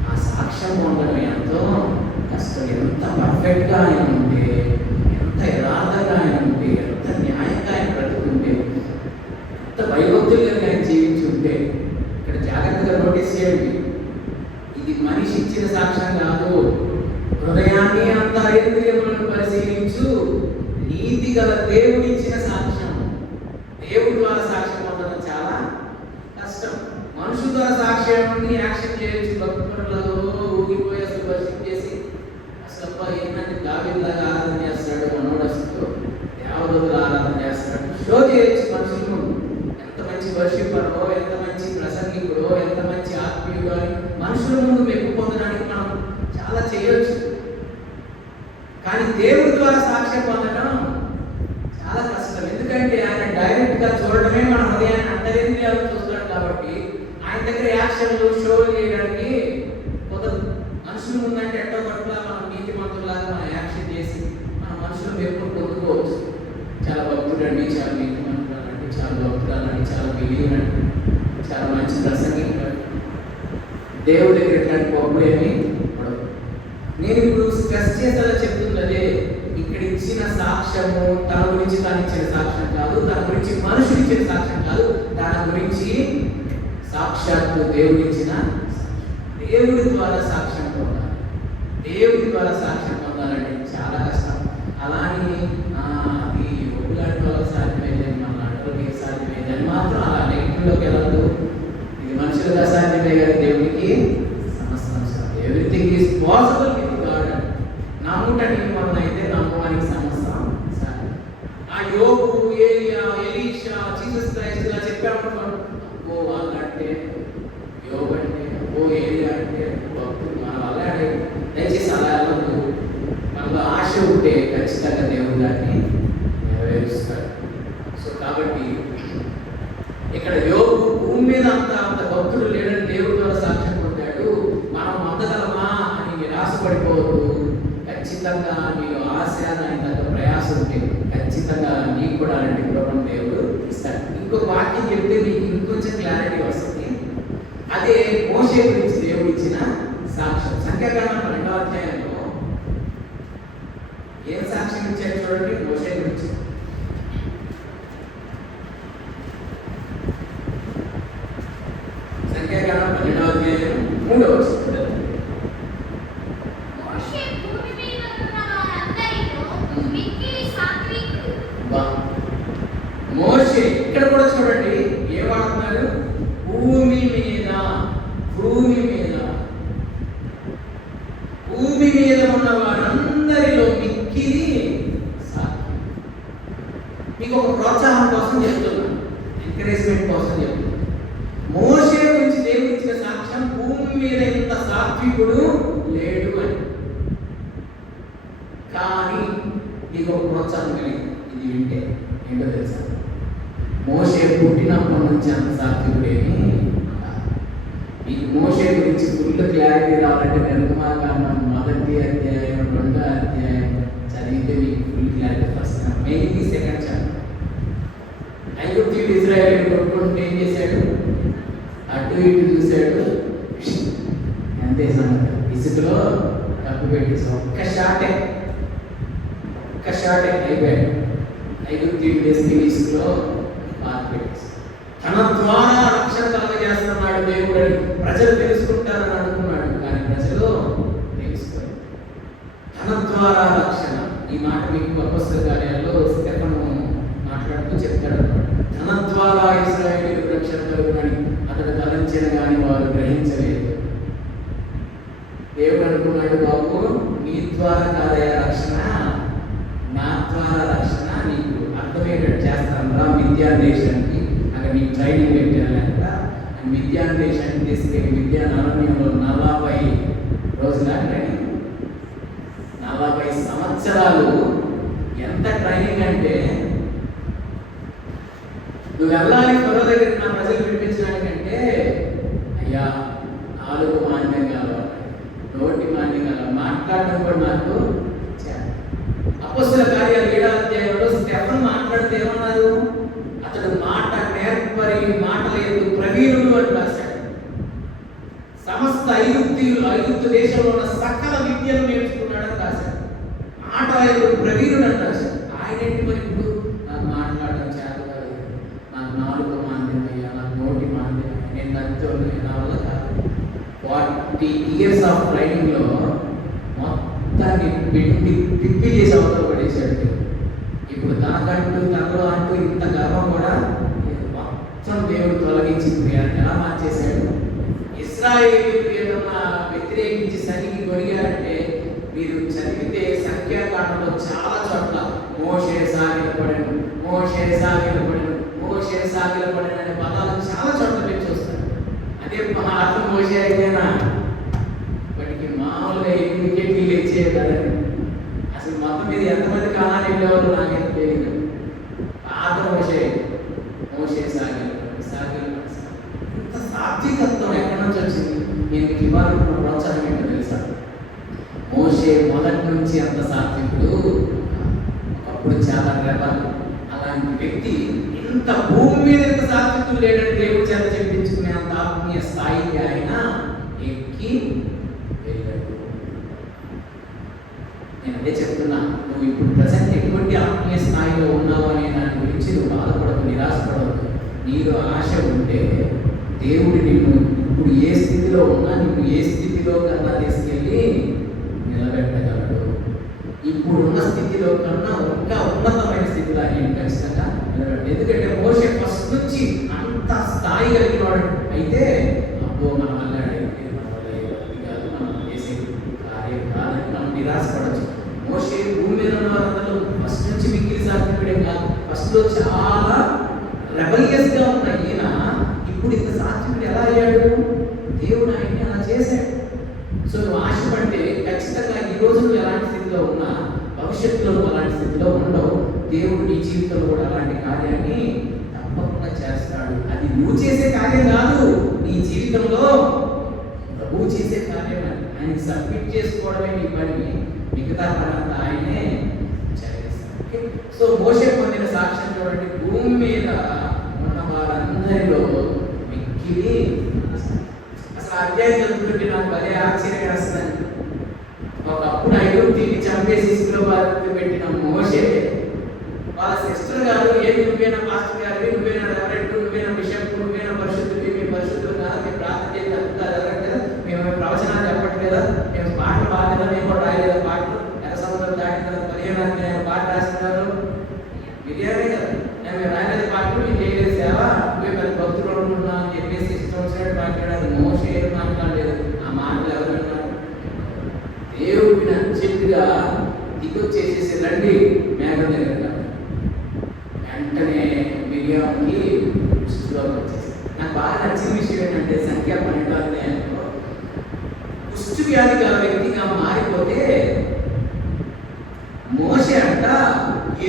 ఆ సాక్ష్యం పొందడం ఎంతో కష్టం. ఎంత పర్ఫెక్ట్గా ఆయన ఉంటే, ఎంత యథార్థంగా ఆయన ఉంటే, ఎంత న్యాయంగా ఆయన బ్రతుకుంటే, ఎంత భయభక్తులుగా ఆయన జీవించి ఉంటే. ఇక్కడ జాగ్రత్తగా నోటీస్ చేయండి, ఇది మనిషి ఇచ్చిన సాక్ష్యం కాదు. హృదయాన్ని అంతరేంద్రియములను పరిశీలించు నీతి గల దేవుడిచ్చిన సాక్ష్యం. దేవుడి ద్వారా సాక్ష్యం పొందడం చాలా కష్టం. మనుషుల ద్వారా సాక్ష్యాన్ని యాక్షన్ చేయొచ్చు. భక్తులలో ఊగిపోయి అసలు వర్షిప్ చేసి అసలు ఏంటంటే దావీదులాగా ఆరాధన చేస్తాడు, మనోడు అసలు దేవదూతల ఆరాధన చేస్తాడు, షో చేయొచ్చు మనుషుల ముందు. ఎంత మంచి వర్షిపరో, ఎంత మంచి ప్రసంగికుడో, ఎంత మంచి ఆత్మీయుడో అని మనుషుల ముందు మెప్పు పొందడానికి మనం చాలా చేయొచ్చు. కానీ దేవుడి ద్వారా సాక్ష్యం పొందడం చాలా కష్టం. ఎందుకంటే ఆయన డైరెక్ట్గా చూడటమే మన హృదయాన్ని అంతరేంద్రియాలు చూస్తాడు. కాబట్టి ఆయన దగ్గర యాక్షన్లు షోలు చేయడానికి కుదరదు. మనుషుల ముందంటే ఎట్టో పట్ల మనం నీతిమంతులాగా మనం యాక్షన్ చేసి మన మనుషులు ఎప్పుడు పొందుకోవచ్చు. చాలా భక్తుడండి, చాలా నీతిమంతురాలండి, చాలా భక్తురాలండి, చాలా బిలీవరండి, చాలా మంచి ప్రసంగికుడు, దేవుడి దగ్గర ఇట్లాంటి పప్పులేమి పడదు. నేను ఇప్పుడు స్ట్రెస్ చేసేలా చెప్తున్నదే, ఇక్కడ ఇచ్చిన సాక్ష్యము తన గురించి తాను ఇచ్చిన సాక్ష్యం కాదు, తన గురించి మనుషులు ఇచ్చిన సాక్ష్యం కాదు, దాని గురించి సాక్షాత్తు దేవుడు ఇచ్చిన దేవుడి ద్వారా సాక్ష్యం పొందాలి. దేవుడి ద్వారా సాక్ష్యం పొందాలంటే చాలా కష్టం. అలాని అది ఒప్పులాంటి వాళ్ళకి సాధ్యమైందని, మన లాంటి సాధ్యమైందని మాత్రం అలా నెగిటివ్లోకి వెళ్ళదు. ఇది మనుషులకు అసాధ్యమే కానీ దేవుడికి సమస్తం సాధ్యం. Everything is possible with God. నమ్ముట నియమం అయితే నమ్మడానికి సమస్తం సాధ్యం. ఆ యోబు, ఏలియా, ఎలీషా, జీసస్ క్రైస్ట్ ఇలా చెప్పామనుకోండి, ఓ వాళ్ళంటే యోబు అంటే, ఓ ఏలియా అంటే భక్తులు మన వల్ల అడే. దయచేసి అలా వెళ్ళదు. మనలో ఆశ ఉంటే ఖచ్చితంగా దేవుడు దాన్ని నెరవేరుస్తాడు. సో కాబట్టి ఇక్కడ యోబు భూమి మీద అంత భక్తుడు లేడని దేవుడి ద్వారా సాక్ష్యం పొందాడు. మనం అందగలమా అని నిరాశపడిపోవద్దు. ఖచ్చితంగా నీకు ఆశ, దాని ప్రయాసం ఉంటే ఖచ్చితంగా నీకు కూడా అలాంటి కృపను దేవుడు ఇస్తాడు. ఇంకొక వాక్యం చెప్తే నీకు ఇంకొంచెం క్లారిటీ వస్తుంది. అదే మోషే గురించి దేవుడు ఇచ్చిన సాక్ష్యం. సంఖ్యాకాండం 12వ అధ్యాయంలో ఏం సాక్ష్యం ఇచ్చారు చూడండి మోషే గురించి. సంఖ్యాకాండం 12వ అధ్యాయం 3వ వచనం. మోషే ఇక్కడ కూడా చూడండి ఏం వాడుతున్నారు, భూమి మీద, భూమి మీద, భూమి మీద ఉన్న వారందరిలో మిక్కిలి సాత్వికుడు. మీకు ఒక ప్రోత్సాహం కోసం చెప్తున్నాను, ఎంకరేజ్మెంట్ కోసం చెప్తున్నాను. మోషే గురించి దేవుడు ఇచ్చిన సాక్ష్యం భూమి మీద ఇంత సాత్వికుడు లేడు అని. కానీ మీకు ఒక ప్రోత్సాహం కలిగింది ఇది వింటే. ఏంటో తెలుసా, మోషే పుట్టినప్పటి నుంచి అంత సాత్వికుడేమి. మీకు మోషే గురించి ఫుల్ క్లారిటీ రావాలంటే నిర్గమాకాండం 1వ అధ్యాయం 2వ అధ్యాయం చదివితే మీకు ఫుల్ క్లారిటీ వస్తుంది. మెయిన్లీ 2వ చాప్టర్. ఐగుప్తీయుడు ఇజ్రాయేలీయుడు కొట్టుకుంటూ ఏం చేశాడు, అటు ఇటు చూశాడు, అంతే సంగతి. ఇసుకలో డబ్బు పెట్టేసి ఒక్క షాటే అయిపోయాడు. ఐగుప్తీయుడు వేసి ఇసుకలో పాత పెట్టేసి తన ద్వారా రక్షణ కలగజేస్తున్నాడు దేవుడు అని ప్రజలు తెలుసుకుంటారని అనుకున్నాడు. కానీ ప్రజలు తెలుసుకోరు. తన ద్వారా రక్షణ, ఈ మాట మీకు అపొస్తలుల కార్యాల్లో స్టెఫను మాట్లాడుతూ చెప్తాడు అన్నమాట. తన ద్వారా ఇశ్రాయేలీయులకు రక్షణ కలుగునని అతడు తలంచిన కానీ వారు గ్రహించలేదు. దేవుడు అనుకున్నాడు, బాబు నీ ద్వారా కాదయా రక్షణ, నా ద్వారా రక్షణ నీకు అర్థమయ్యేటట్టు చేస్తాను రా మిద్యాన్ దేశానికి. అక్కడ నీకు ట్రైనింగ్ పెట్టానంట. మిద్యాన్ దేశానికి తీసుకెళ్ళి మిద్యాన్ అరణ్యంలో 40 రోజుల ట్రైనింగ్. 40 సంవత్సరాలు. ఎంత ట్రైనింగ్ అంటే నువ్వు వెళ్ళాలి ఫరో దగ్గరికి నా ప్రజలు విడిపించడానికంటే, అయ్యా నాలుగు మాన్యం కావాలి, నోటి మాన్యం కావాలి, మాట్లాడడం కూడా నాకు చేయాలి. అపొస్తలుల కార్యాలు 7వ అధ్యాయంలో స్టెఫను మాట్లాడితే ఏమన్నారు? అతడు మాట నేర్పరి, మాటల యందు ప్రవీణుడు అని రాశాడు. సమస్త ఐగుప్తు దేశంలో ఉన్న సకల విద్యను నేర్చుకున్నాడని రాశాడు. మాటల యందు ప్రవీణుడు అని రాశాడు. ఆయన ఏంటి మరి ఇప్పుడు? నాకు మాట్లాడడం చేత కాదు, నాకు నాలుక మాంద్యమయ్యా, నాకు నోటి మాంద్యమయ్యా, నేను నచ్చోని నా వల్ల కాదు. 40 years ఆఫ్ ట్రైనింగ్లో మొత్తాన్ని పిప్పి చేసి అవతల పడేశాడు. ఇప్పుడు తనలో అంటూ ఇంత గర్వం కూడా మొత్తం దేవుడు తొలగించి ఎలా మార్చేశాడు. ఇశ్రాయేలీయులు ఏదన్నా వ్యతిరేకించి సరికి కొనిగారంటే మీరు చదివితే సంఖ్యాకాండంలో చాలా చోట్ల మోషే సాగిలపడెను, మోషే సాగిలపడెను, మోషే సాగిలపడెను అనే పదాలు చాలా చోట్ల మీరు చూస్తారు. అదే ఆత్మ మోషే అయితేనా వాటికి మామూలుగా 8 వికెట్లు ఇచ్చేవి కదండి. అసలు మొత్తం మీద ఎంతమంది కాలాన్ని వెళ్ళేవారు నాకైతే తెలియదు. పాత మోషే ఇంత సాత్వికత్వం ఎక్కడి నుంచి వచ్చింది? నేను ఇవ్వాలనుకున్న ప్రోత్సాహం ఏంటో తెలుసా? మోషే మొదటి నుంచి అంత సాత్వికుడు, ఒకప్పుడు చాలా రెబల్. అలాంటి వ్యక్తి ఇంత భూమి మీద ఎంత సాత్వికుడు లేడని దేవుడి చేత చెప్పించుకునే అంత ఆత్మీయ స్థాయికి ఆయన ఎక్కి వెళ్ళాడు. నేను అదే చెప్తున్నా, నువ్వు ఇప్పుడు ప్రజెంట్ ఎటువంటి ఆత్మీయ స్థాయిలో ఉన్నావు అనే దాని గురించి నువ్వు బాధపడదు, నిరాశపడవద్దు. నీలో ఆశ ఉంటే దేవుడు నిన్ను ఇప్పుడు ఏ స్థితిలో ఉన్నా నిన్ను ఏ స్థితిలో కన్నా తీసుకెళ్ళి నిలబెట్టగలడు. ఇప్పుడున్న స్థితిలో కన్నా ఇంకా ఉన్నతమైన స్థితిలో నేను ఖచ్చితంగా నిలబెట్టాడు. ఎందుకంటే మోషే ఫస్ట్ నుంచి అంత స్థాయి కలిగినవాడు. అయితే అబ్బో మన వల్ల కాదు, మనం చేసే కార్యం కాదని మనం నిరాశపడచ్చు. మోషే భూమి మీద ఉన్న వారందరూ ఫస్ట్ నుంచి మిక్కిలి సాత్వికుడే కాదు, ఫస్ట్లో చాలా రెబలియస్గా ఉన్న ఈయన ఇప్పుడు ఇంత సాత్వికుడు ఎలా అయ్యాడు? దేవుడు ఆయన్ని అలా చేశాడు. సో నువ్వు ఆశపడితే ఖచ్చితంగా ఈ రోజు నువ్వు ఎలాంటి స్థితిలో ఉన్నా భవిష్యత్తులో నువ్వు అలాంటి స్థితిలో ఉండవు. దేవుడు నీ జీవితంలో కూడా అలాంటి కార్యాన్ని తప్పకుండా చేస్తాడు. అది నువ్వు చేసే కార్యం కాదు, నీ జీవితంలో ప్రభువు చేసే కార్యం. అని ఆయనకి సబ్మిట్ చేసుకోవడమే నీ పని, మిగతా పనంతా ఆయనే చేస్తాడు. సో మోషే పొందిన సాక్ష్యం చూడండి. భూమి మీద ఉన్న వారందరిలో మిక్కిలి, అసలు అధ్యాయం చదువుతుంటే నాకు భలే ఆశ్చర్యం వేస్తుంది. ఒకప్పుడు ఐగుప్తుని చంపేసి ఇసుకలో పెట్టిన మోషే వాళ్ళ సిస్టర్ గారు, ఏది నువ్వేనా పాస్టర్ గారు, నువ్వేనా రెవరెంట్, నువ్వేనా బిషప్, నువ్వేనా పరిశుద్ధులు, మీ పరిశుద్ధులు కాదా, మేము ప్రార్థన చేయగలుగుతారు, మేము ప్రవచనాలు చెప్పట్లేదా, మేము పాటలు బాగాలేదా, మేము కూడా రాయలేదా పాటలు, ఎర్ర సముద్రం దాటిన తర్వాత 15 అధ్యాయం పాట రాస్తున్నారు, బిర్యానీ కదా, మేము రాయలేదు పాటలు, మేము చేయలేదు సేవ, నువ్వే పెద్ద భక్తులు అనుకుంటున్నాం అని చెప్పేసి ఇష్టం వచ్చినట్టు మాట్లాడారు. మోషే ఏం మాట్లాడలేదు. ఆ మాటలు ఎవరు విన్నారు? దేవుడిని అర్జెంటుగా దిగొచ్చేసేసి రండి మేఘం దగ్గర. వెంటనే మిరియాముకి కుష్ఠరోగం వచ్చేసి. నాకు బాగా నచ్చిన విషయం ఏంటంటే సంఖ్య 12వ అధ్యాయంలో కుష్ఠ వ్యాధి గల వ్యక్తిగా మారిపోతే మోషే అంట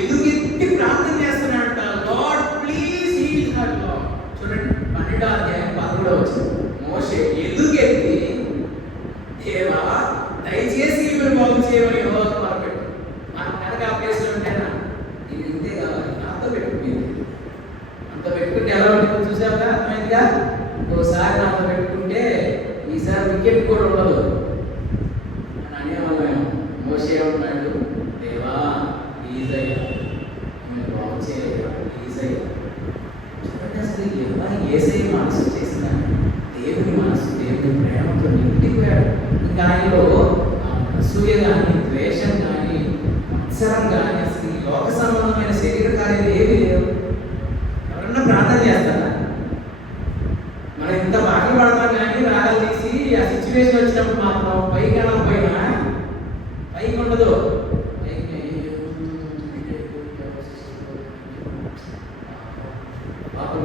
ఎలుగెత్తి ప్రార్థన చేస్తున్నాడంట, Lord please heal her Lord. చూడండి 12వ అధ్యాయం 11వ వచనం. మోషే ఎలుగెత్తి దేవా దయచేసి ఈమెను బాగు చేయమని యెహోవాకు మొరపెట్టు. మనం కనుక ఆ ప్లేస్లో ఉంటేనా ఇది ఇంతే కావాలి, నాతో పెట్టుకునేది అంత పెట్టుకుంటే ఎలా ఉంటుంది చూసావుగా, అర్థమైందిగా. ఒకసారి నాతో పెట్టుకుంటే ఈసారి వికెట్ కూడా ఉండదు అని అనేవాళ్ళం. మోషే ఉన్నాడు, దేవా ప్లీజ్ అయ్యా ఈమెను బాగు చేయయ్యా, ప్లీజ్ అయ్యా. చూడండి అసలు ఎలా యేసయ్య మనసు చేసిన దేవుని మనసు, దేవుని ప్రేమతో నిండిపోయాడు. ఇంకా ఆయనలో అసూయ కానీ, ద్వేషం కానీ, మత్సరం కానీ, అసలు ఈ లోక సంబంధమైన శరీర కార్యాలు ఏమీ లేవు. ఎవరన్నా ప్రార్థన చేస్తారా? మనం ఇంత బాగా పడతాం కానీ రాగాలు తీసి ఆ సిచ్యువేషన్ వచ్చినప్పుడు మాత్రం పైకి వెళ్ళకపోయినా పైకి ఉండదు. పాపం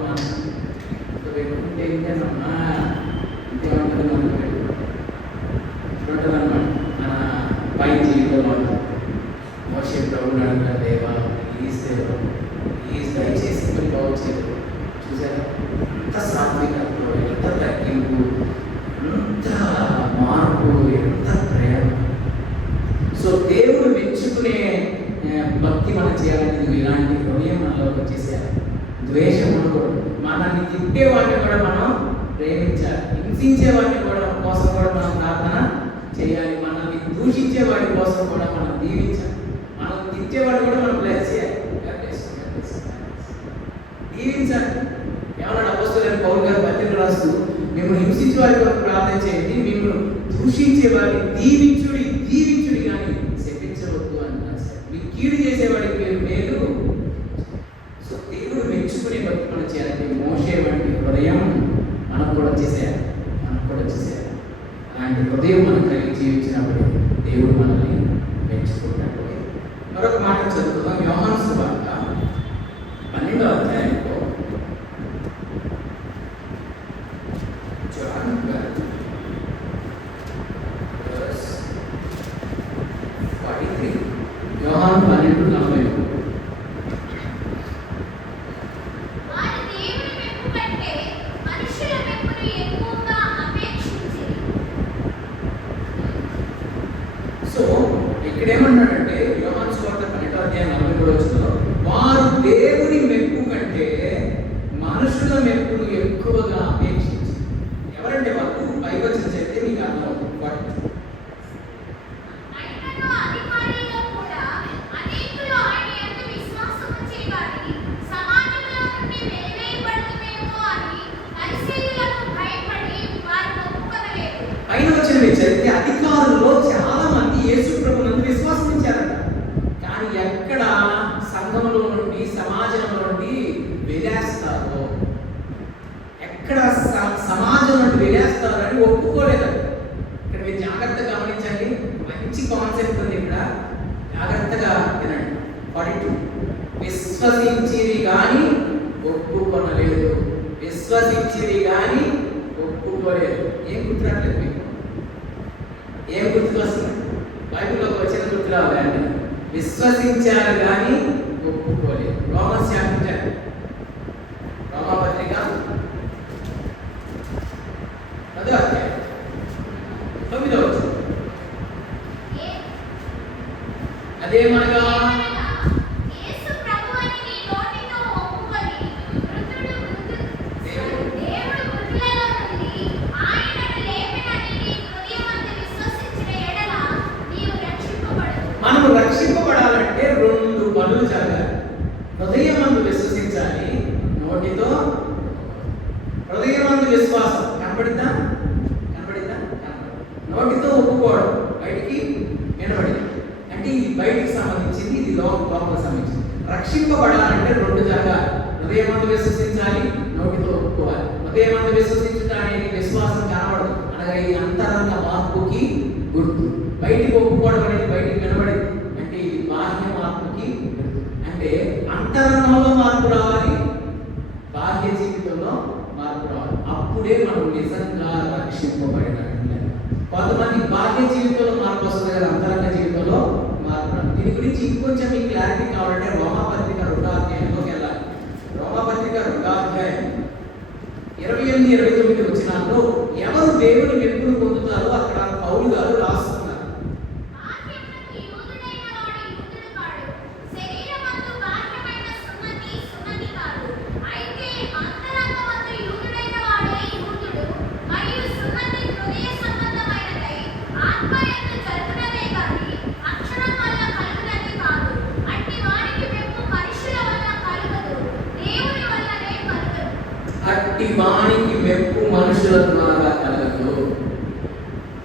ద్వేషం ఉండకూడదు. మనల్ని తిట్టేవాడిని కూడా మనం ప్రేమించాలి. హింసించేవాడిని కూడా కోసం కూడా మనం ప్రార్థన చేయాలి. మనల్ని దూషించే వాడి కోసం కూడా మనం దీవించాలి. మనం తిట్టేవాడిని కూడా మనం బ్లెస్ చేయాలి, దీవించాలి. ఏమన్నా అపోస్తలుడైన పౌలు గారు పత్రిక రాస్తూ, మేము హింసించే వారి కొరకు ప్రార్థన చేయండి, మేము దూషించే వారిని దీవించుడి కానీ శపించవద్దు అని రాశారు. మీకు కీడు చేసేవాడికి మీరు మేలు. సో దేవుడు మెచ్చుకునే భక్తి మనం చేయాలంటే మోషే వంటి హృదయం మనకు కూడా చేసేయాలి. అలాంటి హృదయం మనం కలిగి జీవించినప్పుడు దేవుడు మనల్ని మెచ్చుకుంటాడు. మరొక మాట చదువుకుందాం. యోహాను సువార్త 12వ అధ్యాయంలో యోహాను 12:40. సో ఇక్కడేమన్నాడంటే యోహాను సువార్త 12వ అధ్యాయం 43 వారు దేవుని మెప్పు కంటే మనుషుల మెప్పును ఎక్కువగా అపేక్షించి. ఎవరంటే వాళ్ళు పైవచనం చేస్తే మీకు అర్థమవుతుంది. పైన వచ్చిన చరిత్ర అధికారుల్లో చాలా మంది యేసు ప్రభువునందు విశ్వాసించారట. కానీ ఎక్కడ సంఘంలో నుండి సమాజంలో నుండి వెలేస్తారో, ఎక్కడ సమాజం నుండి వెలేస్తారో అని ఒప్పుకోలేదంట. ఇక్కడ మీరు జాగ్రత్తగా గమనించండి, మంచి కాన్సెప్ట్ ఉంది ఇక్కడ, జాగ్రత్తగా వినండి. 42 విశ్వసించిరి కానీ ఒప్పుకొనలేదు. విశ్వసించిరి కానీ ఒప్పుకోలేదు. ఏం గుర్తురాట్లేదు మీకు? ఏం గుర్తుకు వస్తుంది? బైబిల్లోకి వచ్చిన గుర్తు రావాలి. విశ్వసించారు కానీ ఒప్పుకోలేదు. రోమన్స్ చాప్టర్ 10, రోమపత్రిక 10వ అధ్యాయం 9వ వచనం. అదేమనగా మనము రక్షింపబడాలంటే 2 పనులు జరగాలి. హృదయమందు విశ్వసించాలి, నోటితో. హృదయమందు విశ్వాసం కనపడిందా? నోటితో ఒప్పుకోవడం, బయటికి వినబడింది. అంటే ఇది బయటికి సంబంధించింది, ఇది లోపల సంబంధించింది. రక్షింపబడాలంటే 2 జరగాలి. హృదయమందు విశ్వసించాలి, నోటితో ఒప్పుకోవాలి. హృదయమందు విశ్వసించుట అనేది విశ్వాసం కనబడదు, అనగా ఇది అంతరంగ మార్పుకి గుర్తు. బయటికి ఒప్పుకోవడం అనేది బయటికి వినబడింది, అంటే ఇది బాహ్య మార్పుకి గుర్తు. అంటే అంతరంగంలో మార్పు రావాలి, బాహ్య జీవితంలో మార్పు రావాలి. అప్పుడే మనం నిజంగా రక్షింపబడినట్టు. కొంతమంది బాహ్య జీవితంలో మార్పు వస్తుంది కదా, అంతరంగ జీవితంలో మార్పు రాదు. దీని గురించి ఇంకొంచెం మీకు క్లారిటీ కావాలంటే రోమపత్రిక 2వ అధ్యాయంలోకి వెళ్ళాలి. రోమపత్రిక 2వ అధ్యాయం 28-29 వచనాల్లో ఎవరు దేవుని మెప్పును పొందుతారో అక్కడ పౌలు గారు రాస్తున్నారు. అట్టి వానికి మెప్పు మనుషుల ద్వారా కలగదు.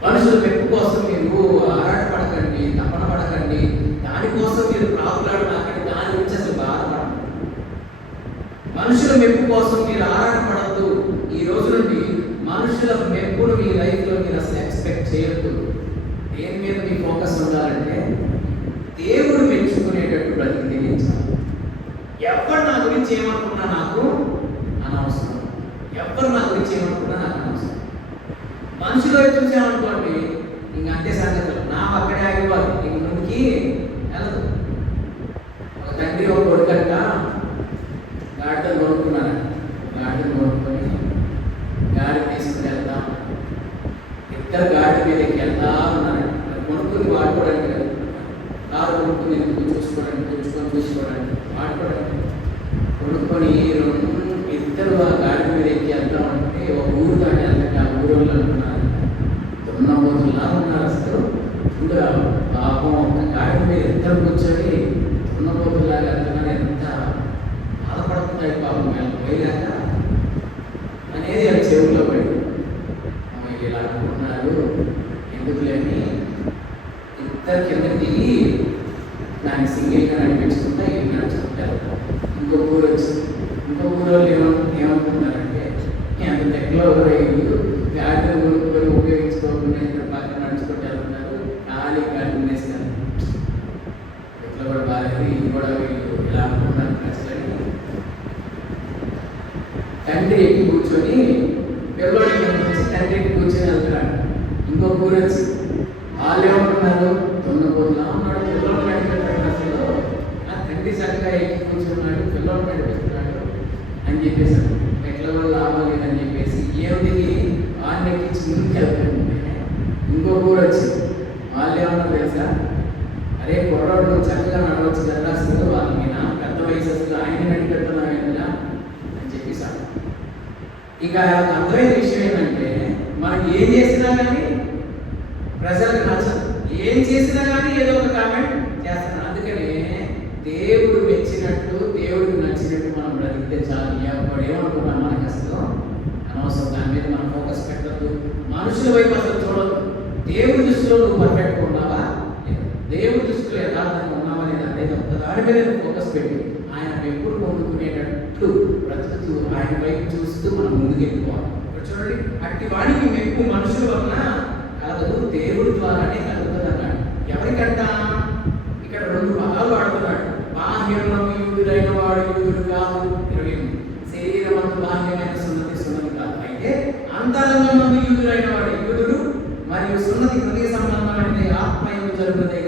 మనుషుల మెప్పు కోసం మీరు ఆరాటపడకండి, తపన పడకండి, దానికోసం మీరు ప్రాకులాడకండి, దాని గురించి అసలు బాధపడండి. మనుషుల మెప్పు కోసం మీరు ఆరాటపడద్దు. ఈ రోజు నుండి మనుషుల మెప్పును మీ లైఫ్లో మీరు అసలు ఎక్స్పెక్ట్ చేయొద్దు. దేని మీద మీ ఫోకస్ ఉండాలంటే దేవుడు మెచ్చుకునేటట్టు బ్రతికించాలి. ఎవరు నా గురించి ఏమనుకున్నా నాకు అనవసరం. ఎవరు నా గురించి ఏమనుకున్నా నాకు అనవసరం. మనుషులు చూసామనుకోండి, ఇంక అంతే సంగతులు. నా అక్కడే ఆగిపోవాలి, ఇంక ముందుకి వెళ్ళదు. ఒక తండ్రి ఒక కొడుకంట గాడితో కొనుక్కున్నాను. గాడితో కొనుక్కొని గాడి తీసుకుని వెళ్దాం, ఇద్దరు గాడి మీదకి వెళ్తా ఉన్నారంట. కొనుక్కుని వాడుకోవడానికి కదా, కారు కొనుక్కుని చూసుకోవడానికి, చూసుకోవడానికి వాడుకోవడానికి. కొనుక్కొని పోనీ ఇద్దరు ఆ గాడి మీద ఎక్కి వెళ్తా ఉంటే ఒక ఊరు దాటి వెళ్తాక ఆ ఊరు వాళ్ళు అంటున్నారు, దున్నపోతులా ఉన్నారు అసలు చూడ పాపం ఒక గాడి మీద ఇద్దరు కూర్చొని దున్నపోతులాగా వెళ్తున్నారు, ఎంత బాధపడుతున్నాయి పాపం వీళ్ళకి పోయినాక అనేది ఆ చెవుల్లో పడి ఇలా అనుకుంటున్నారు. ఎందుకు లేని ఇద్దరు కిందకి దిగి దాన్ని సింగిల్గా నడిపించుకుంటా ఇల్లు నడుచుకుంటారు. ఇంకో ఊరు వచ్చింది. ఇంకో ఊరు వాళ్ళు ఏమనుకుంటారంటే ఎంత తెక్కలో ఇల్లు గాడి కొనుక్కొని ఉపయోగించుకోకుండా ఇక్కడ పక్కన నడుచుకుంటూ వెళ్తున్నారు, ఖాళీ గాడి ఉండేస్తారు. ఎట్లా కూడా బాగాలేదు, ఇది కూడా వీళ్ళు ఇలా అనుకుంటారు కష్టని తండ్రి ఎక్కి కూర్చొని పిల్లవాడి నుంచి తండ్రి ఎక్కి కూర్చొని వెళ్తున్నాడు. ఇంకో ఊరు వచ్చి వాళ్ళు ఏమంటున్నారు, దున్నపోతులా ఉన్నాడు, పిల్లలు నడిపిస్తాడు, అసలు ఆ తండ్రి చక్కగా ఎక్కి కూర్చున్నాడు, పిల్లలు నడిపిస్తున్నాడు అని చెప్పేసాడు. ఎట్లా కూడా లాభం లేదని చెప్పేసి ఏమిటికి వాళ్ళని ఎక్కించి ముందుకు వెళ్తుంటే ఇంకో ఊరు వచ్చి వాళ్ళు ఏమన్నా తెలుసా, అరే కుర్రాడు నువ్వు చక్కగా నడవచ్చు కదా, అసలు వాళ్ళ మీద పెద్ద వయసు అసలు ఆయన నడిపెడుతున్నావు ఏంటా అని చెప్పేసాడు. ఇక అర్థమైన విషయం ఏంటంటే మనకి ఏం చేసినా కానీ ప్రజలకు నచ్చదు, ఏం చేసినా కానీ ఏదో ఒక కామెంట్ చేస్తున్నాడు. అందుకనే దేవుడు మెచ్చినట్టు దేవుడికి నచ్చినట్టు మనం బ్రతికితే చాలు. ఎవరు ఏమనుకున్నాం మనకి అసలు అనవసరం, దాని మీద మనం ఫోకస్ పెట్టద్దు, మనుషుల వైపు అసలు చూడదు. దేవుడి దృష్టిలో నువ్వు పర్ఫెక్ట్గా ఉన్నావా, దేవుడి దృష్టిలో యథార్థంగా ఉన్నావా లేదా అనేది ఒక్క దాని మీద ఫోకస్ పెట్టి ఆయన ఎప్పుడు పొందుకునేటట్టు బ్రతుకుతూ ఆయన వైపు చూస్తూ మనం ముందుకు వెళ్ళిపోవాలి. చూడండి, అట్టి వాడికి మెప్పు మనుషుల వలన కలగదు, దేవుడి ద్వారానే కలుగుతుంది అన్నాడు. ఎవరికంట ఇక్కడ రెండు పదాలు వాడుతున్నాడు. బాహ్యమునకు యూదుడైన వాడు యూదుడు కాదు, శరీరమందు బాహ్యమైన సున్నతి సున్నతి కాదు, అయితే అంతరంగమందు యూదుడైన వాడు యూదుడు, మరియు సున్నతి హృదయ సంబంధమైనది ఆత్మయందు జరుగునదే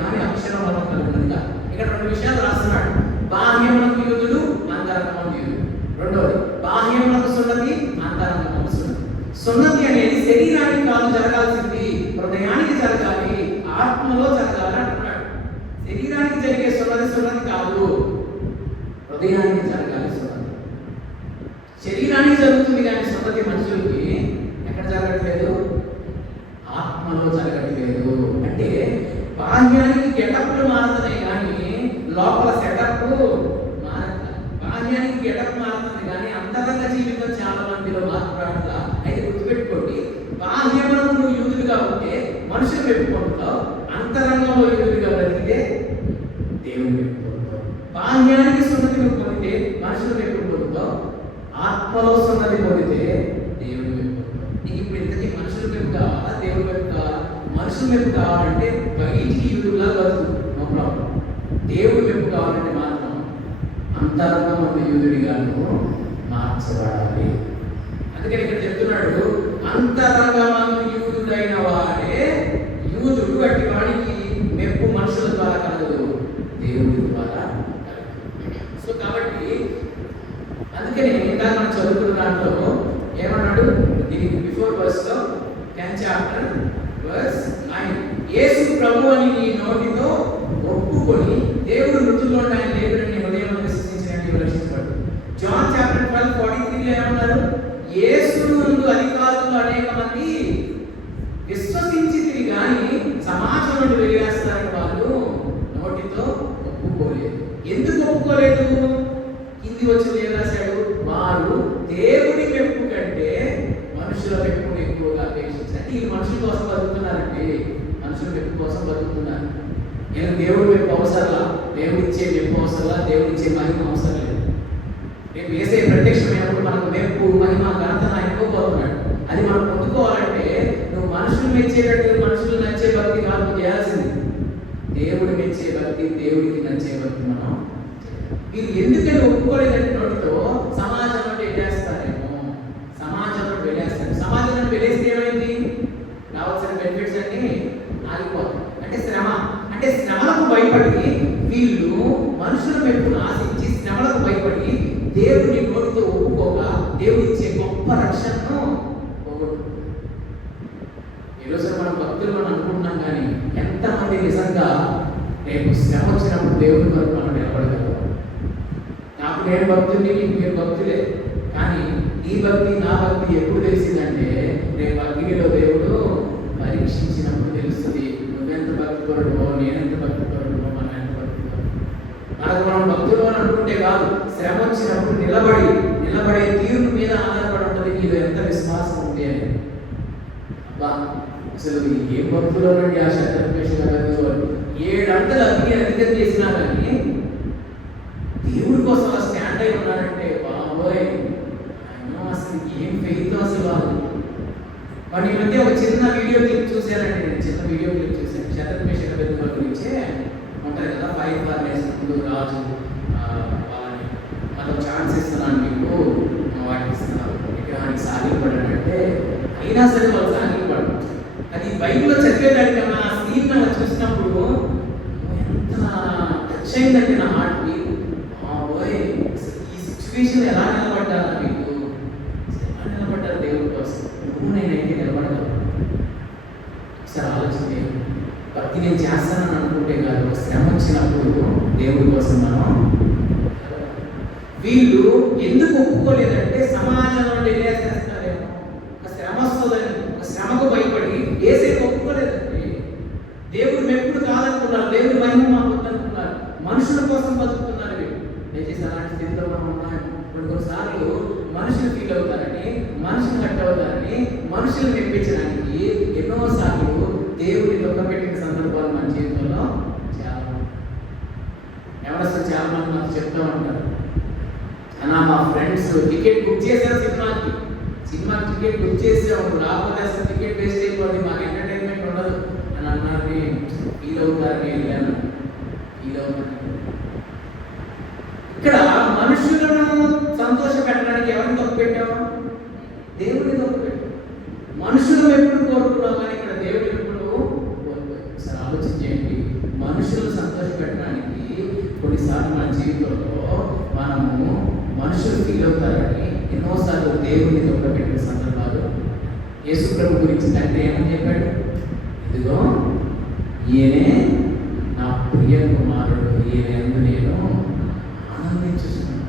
కానీ అక్షరం వల్ల కలుగుతుంది కాదు. ఇక్కడ రెండు విషయాలు రాస్తున్నాడు. బాహ్యమునకు యూదుడు, అంతరంగమందు యూదుడు. రెండవది బాహ్యమునకు సున్నతి, అంతరంగమందు సున్నతి. సున్నతి అనేది శరీరానికి కాదు జరగాల్సింది, హృదయానికి జరగాలి, ఆత్మలో జరగాలి అంటున్నాడు. శరీరానికి జరిగే సున్నతి కాదు, హృదయానికి జరగాలి సున్నతి. శరీరానికి జరుగుతుంది కానీ సున్నతి మనుషులకి ఎక్కడ జరగట్లేదు, ఆత్మలో జరగట్లేదు. అంటే బాహ్యానికి గెటప్లు మారుతున్నాయి కానీ లోపల సెటప్ మారట్ల. బాహ్యానికి గెటప్ మారుతుంది కానీ అంతరంగ జీవితం చాలా మందిలో మార్పురాట్ల. అయితే గుర్తుపెట్టుకోండి, బాహ్యమునకు నువ్వు యూదుడిగా ఉంటే మనుషులు వైపు పొందుతావు, అంతరంగంలో యూదుడిగా బ్రతికితే దేవుని వైపు పొందుతావు. బాహ్యానికి సున్నతి నువ్వు పొందితే మనుషుల వైపు పొందుతావు, ఆత్మలో సున్నతి పొందితే దేవుని వైపు పొందుతావు. నీకు ఇప్పుడు ఇంతకీ మనుషుల వైపు కావాలా, దేవుని వైపు కావాలా? మనుషుల వైపు కావాలంటే బయటికి యూదులా బతుకు, నో ప్రాబ్లం. దేవుడి వైపు కావాలంటే మాత్రం అంతరంగం యూదుడిగాను మార్చబడాలి. అందుకని ఇక్కడ చెప్తున్నాడు, అంతరంగమందు యూదుడైన వాడే యూదుడు, అట్టి వాడికి మెప్పు మనుషుల ద్వారా కలగదు, దేవుడి ద్వారా కలగదు. సో కాబట్టి అందుకని ఇందాక మనం చదువుకున్న దాంట్లో ఏమన్నాడు, దీనికి బిఫోర్ వర్స్లో 10th chapter verse 9, యేసు ప్రభు అని నీ నోటితో ఒప్పుకొని దేవుడు మృతుల్లో ఆయన లేదని నీ హృదయంలో విశ్వసించినట్టు రక్షించబడు. జాన్ చాప్టర్ 12:43 ఏమన్నారు, యేసునందు అధికారులు అనేక మంది విశ్వసించితిరి గాని సమాజం నుండి వెలివేస్తారని వాళ్ళు నోటితో ఒప్పుకోలేదు. ఎందుకు ఒప్పుకోలేదు? కింది వచ్చి ఏం రాశాడు, వారు దేవుడి మెప్పు కంటే మనుషుల మెప్పును ఎక్కువగా అపేక్షించారు. అంటే ఈ మనుషుల కోసం బతుకుతున్నారండి, మనుషుల మెప్పు కోసం బతుకుతున్నారు. నేను దేవుడి మెప్పు అవసరంలా, దేవుడిచ్చే మెప్పు అవసరంలా, దేవుడిచ్చే మహిమ అవసరం లేదు. రేపు వేసే ప్రత్యక్షమైనప్పుడు మనకు మెప్పు మహిమ ఘనత అయిపోతున్నాడు. అది మనం పొందుకోవాలంటే నువ్వు మనుషులు మెచ్చేటట్టు మనుషులు నచ్చే భక్తి కాదు చేయాల్సింది, దేవుడు మెచ్చే భక్తి, దేవుడికి నచ్చే భక్తి మనం. మీరు ఎందుకని ఒప్పుకోలేదంటే నోటితో సమాజంలో వెళ్ళేస్తారేమో, సమాజంలో వెళ్ళేస్తారు. సమాజంలో వెళ్ళేస్తే ఏమైంది, రావాల్సిన బెనిఫిట్స్ అన్ని ఆగిపోతాయి. అంటే శ్రమలకు భయపడి వీళ్ళు మనుషుల మెప్పును ఆశించి శ్రమలకు భయపడి దేవుడిని నోటితో ఒప్పుకోక దేవుడిచ్చే గొప్ప రక్షణను పోగొట్టుకుంటారు. ఈరోజు మనం భక్తులు మనం అనుకుంటున్నాం కానీ ఎంతమంది నిజంగా రేపు శ్రమ వచ్చినప్పుడు దేవుడి కొరకు మనం నిలబడగలరు? నాకు నేను భక్తుడిని, మీకు మీరు భక్తులే. కానీ నీ భక్తి నా భక్తి ఎప్పుడు తెలిసిందంటే రేపు అగ్నిలో దేవుడు పరీక్షించినప్పుడు తెలుస్తుంది. నువ్వెంత భక్తిపరుడో, నేనెంత భక్తిపరుడో, మనం ఎంత భక్తిపరుడు. మనకు మనం భక్తులు అని అనుకుంటే కాదు, శ్రమ వచ్చినప్పుడు నిలబడే తీరు మీద ఆధారపడి ఉంటుంది నీలో ఎంత విశ్వాసం ఉంది అని. అబ్బా అసలు ఏ భక్తులు నుండి ఆ శత్రుపేష 7 అంతలు అగ్ని అధికం చేసినా కానీ దేవుడి కోసం స్టాండ్ అయి ఉన్నారంటే బాబోయ్, అసలు ఏం ఫెయిత్ అసలు వాళ్ళు. మరి ఈ మధ్య ఒక చిన్న వీడియో క్లిప్ చూశానండి, నేను చిన్న వీడియో క్లిప్ చూశాను. శత్రుపేష గురించే ఉంటారు కదా, 5 ఫార్మేస్ ముందు రాజు వాళ్ళని మనం ఛాన్స్ ఇస్తున్నాను మీకు, వాటికి ఇస్తున్నారు విగ్రహానికి సాగిపడాలంటే అయినా సరే వాళ్ళు సాగిపడరు. అది బైబిల్లో చదివేదానికన్నా ఆ సీన్ అలా చూసినప్పుడు ఎంత టచ్ అయిందంటే నా హార్ట్కి. ఈ సిచ్యువేషన్ ఎలా నిలబడ్డారా మీకు, ఎలా నిలబడ్డారు దేవుడి కోసం. నువ్వు నేనైతే నిలబడగలను. ఒకసారి ఆలోచన. భక్తి నేను చేస్తానని అనుకుంటే కాదు, శ్రమ వచ్చినప్పుడు దేవుడి కోసం మనం. వీళ్ళు ఎందుకు ఒప్పుకోలేదంటే సమాజంలో చేస్తారేమో, ఒక శ్రమ వస్తుందని, ఒక శ్రమకు భయపడి ఏసే ఒప్పుకోలేదండి. దేవుడు మెప్పుడు కాదనుకున్నారు, దేవుడు మహిమ మాకొద్దనుకున్నారు, మనుషుల కోసం బతుకుతున్నారు వీళ్ళు. దయచేసి అలాంటి స్థితిలో మనం ఉన్నాం. కొన్నిసార్లు మనుషులు ఫీల్ అవుతారని, మనుషులు హట్ అవుతారని, మనుషులు మెప్పించడానికి ఎన్నోసార్లు దేవుడిని లొక్కపెట్టిన సందర్భాలు మన జీవితంలో చాలా. ఎవరసలు చాలా మంది నాకు చెప్తా ఉంటారు, అన్నా మా ఫ్రెండ్స్ టికెట్ బుక్ చేశారు సినిమా టికెట్ బుక్ చేసాము, రాకపోతే అసలు టికెట్ వేస్ట్ అయిపోయింది, మాకు ఎంటర్టైన్మెంట్ ఉండదు అని అన్నారు. ఫీల్ అవుతారని వెళ్ళాను, ఫీల్ అవుతాను. ఇక్కడ మనుషులను సంతోష పెట్టడానికి ఎవరిని తప్పు పెట్టాము? దేవుడిని తప్పు పెట్టాము. మనుషులు ఎప్పుడు కోరుకున్నాం కానీ ఇక్కడ దేవుడు ఎప్పుడు కోరుకోవాలి. ఒకసారి ఆలోచన చేయండి. మనుషులను సంతోష పెట్టడానికి కొన్నిసార్లు మన జీవితంలో మనము మనుషులు ఫీల్ అవుతారని ఎన్నోసార్లు దేవుడిని తొక్కపెట్టిన సందర్భాలు. యేసు ప్రభు గురించి తండ్రి ఏమని చెప్పాడు? ఇదిగో ఈయనే నా ప్రియ కుమారుడు, ఈయన యందు నేను ఆనందించుతున్నాను.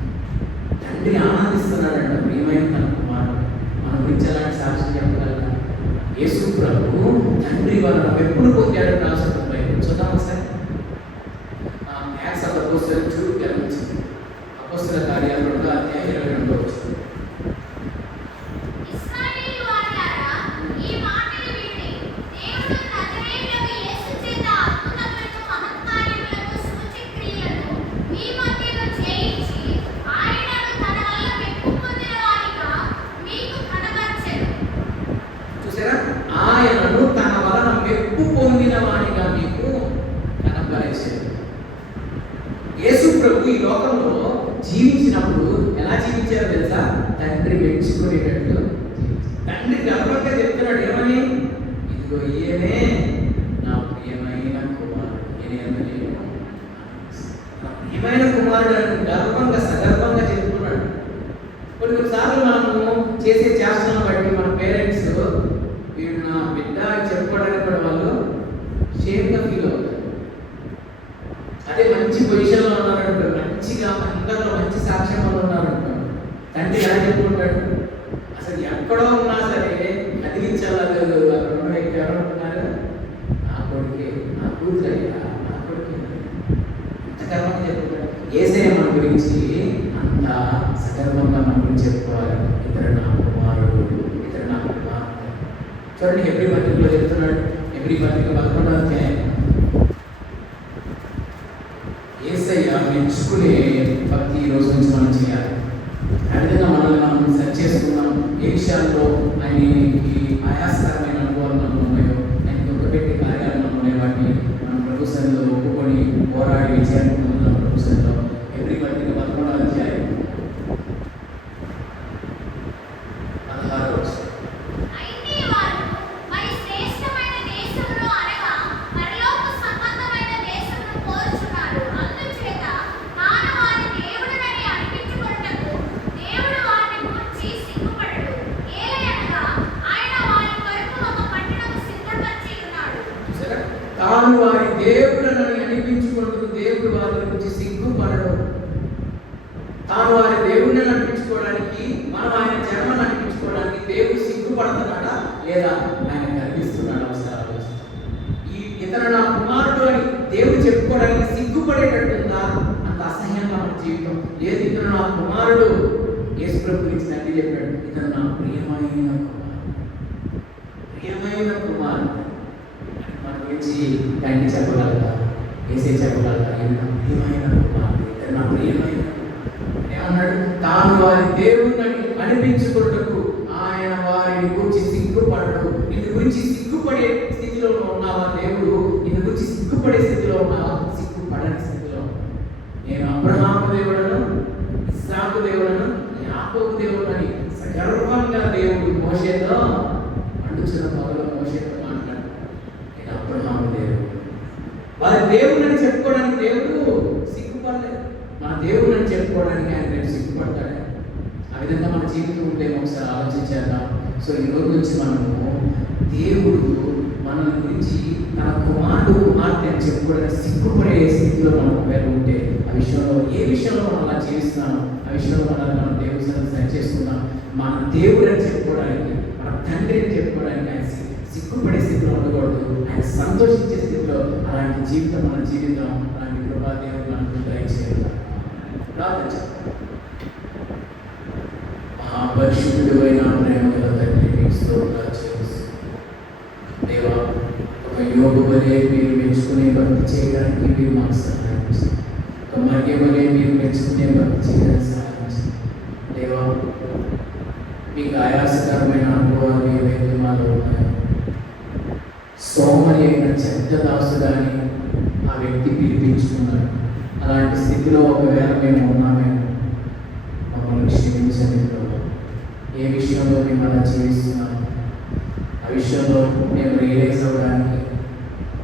తండ్రి ఆనందిస్తున్నాడంట ప్రియమైన తన కుమారుడు. మన గురించి అలాంటి సాక్ష్యం చెప్పగలరా? యేసు ప్రభు తండ్రి వలన ఎప్పుడు పొందాడు రాష్ట్రం బైబిల్ చూద్దాం ఒకసారి. యాక్ట్స్ ఆఫ్ ది అపోస్టల్స్ చూడు గమనించింది. అపోస్తల కార్యాలు 2వ అధ్యాయం 22వ వచనం. ఆయనను తన వలన మెప్పు పొందిన వానిగా మీకు కనపరిచాడు. యేసు ప్రభు ఈ లోకంలో జీవించినప్పుడు ఎలా జీవించారో తెలుసా? తండ్రి మెచ్చుకునేటట్లు. తండ్రి గర్వంగా చెప్తున్నాడు ఏమని? ఇదిగో ఈయనే నా ప్రియమైన కుమారుడు, నా ప్రియమైన కుమారుడు అని గర్వంగా సగర్వంగా చెప్తున్నాడు. కొన్నిసార్లు మనము చేసే చేష్టలను బట్టి మన పేరెంట్స్ వీడు నా బిడ్డ అని చెప్పుకోవడానికి కూడా వాళ్ళు షేమ్గా ఫీల్ అవుతారు. అదే మంచి పొజిషన్లో ఉన్నారనుకోండి, మంచిగా అందరిలో మంచి సాక్ష్యంలో ఉన్నారనుకోండి, తండ్రి ఎలా చెప్పుకుంటాడు? అసలు ఎక్కడో ఉన్నా సరే కదిలించాలా లేదు, అక్కడ ఉన్న వ్యక్తి ఎవరు అనుకున్నారు? నా కొడుకే, నా కూతురయ్యా, నా కొడుకే అంత గర్వంగా చెప్పుకుంటాడు. యేసయ్య మన గురించి అంత సగర్వంగా మన గురించి చెప్పుకోవాలి. ఇతడు నా కుమారుడు, ఇతడు నా కుమార్తె. చూడండి హెబ్రీ పత్రికలో చెప్తున్నాడు. హెబ్రీ పత్రిక 11వ అధ్యాయం. యేసయ్య మెచ్చుకునే భక్తి ఈ రోజు నుంచి మనం చేయాలి. ఆ విధంగా మనల్ని మనం సెర్చ్ చేసుకున్నాం. ఏ విషయాల్లో ఆయనకి ఆయాసకరమైన అనుభవాలు మనకు ఉన్నాయో, ఆయన దొక్కపెట్టే కార్యాలు మనకు ఉన్నాయి, వాటిని మనం ప్రభు సన్నిధిలో ఒప్పుకొని పోరాడి విజయాన్ని పొందుతాం ప్రభు సన్నిధిలో. హెబ్రీ పత్రిక 11వ అధ్యాయం 16వ వచనం. తాను వారి దేవుడనని అనిపించుకుంటూ దేవుడు వారి గురించి సిగ్గుపడడు. తాను వారి దేవుణ్ణి నడిపించుకోవడానికి, మనం ఆయన జన్మ నడిపించుకోవడానికి దేవుడు సిగ్గుపడుతున్నాడా లేదా ఆయన కనిపిస్తున్నాడా ఒకసారి ఆలోచించండి. ఇతను నా కుమారుడు అని దేవుడు చెప్పుకోవడానికి సిగ్గుపడేటట్టుందా? అంత అసహ్యంగా మన జీవితం లేదు. ఇతను నా కుమారుడు, యేసు ప్రభు గురించి తండ్రి చెప్పాడు, ఇతను నా ప్రియమైన కుమారుడు. మన గురించి తండ్రి చెప్పగలరా? యేసే చెప్పగలరా? ఇది నా ప్రియమైన కుమారుడు, ఇతను నా ప్రియమైన ఏమన్నాడు? తాను వారి దేవుణ్ణి అనిపించుకున్నటకు ఆయన వారిని గురించి సిగ్గుపడడు. నిన్ను గురించి సిగ్గుపడే స్థితిలో ఉన్నావా? దేవుడు నిన్ను గురించి సిగ్గుపడే స్థితిలో ఉన్నావా? సిగ్గుపడని స్థితిలో. నేను అబ్రహాము దేవుడను, ఇస్సాకు దేవుడను, యాకోబు దేవుడని సగర్వంగా దేవుడు మోషేతో అంటున్న పగలో మోషేతో మాట్లాడు. నేను అబ్రహాము దేవుడు. వారి దేవుడని చెప్పుకోవడానికి దేవుడు సిగ్గుపడలేదు. మన దేవుడని చెప్పుకోవడానికి ఆయన రేపు సిగ్గుపడతాడు. ఆ విధంగా మన జీవితం ఉంటే ఒకసారి ఆలోచించేద్దాం. సో ఈ రోజు నుంచి మనము దేవుడు మన గురించి తన కుమార్తె అని చెప్పుకోవడానికి సిగ్గుపడే స్థితిలో మనం ఒకవేళ ఉంటే, ఆ విషయంలో ఏ విషయంలో మనం అలా జీవిస్తున్నాం, ఆ విషయంలో మనం దేవుడి సరి చేసుకున్నాం. మన దేవుడు అని చెప్పుకోవడానికి, మన తండ్రి అని చెప్పుకోవడానికి ఆయన సిగ్గుపడే స్థితిలో ఉండకూడదు. ఆయన సంతోషించే స్థితిలో అలాంటి జీవితం మన జీవితం, అలాంటి కృపా దేవుడు మనకు దయచేయాలి. ప్రార్థించాలి. మహాపరిశుద్ధుడు అయిన ప్రేమ గల తండ్రి, మీకు స్తోత్రాలు చెల్లిస్తున్నాను. దేవా, ఒక యోగు వలె మీరు మెచ్చుకునే భక్తి చేయడానికి మీరు మాకు సహాయం చేయండి. ఒక మర్య వలె మీరు మెచ్చుకునే భక్తి చేయడానికి సహాయం చేయండి. దేవా, మీకు ఆయాసకరమైన అనుభవాలు ఏవైతే మాలో ఉన్నాయో, సోమరి అయిన చెడ్డ దాసుగాని ఆ వ్యక్తి పిలిపించుకున్నాడు. అలాంటి స్థితిలో ఒకవేళ మేము ఉన్నామేమో, మమ్మల్ని క్షమించండి ప్రభు. ఏ విషయంలో మేము అలా జీవిస్తున్నాము, ఆ విషయంలో మేము రియలైజ్ అవ్వడానికి,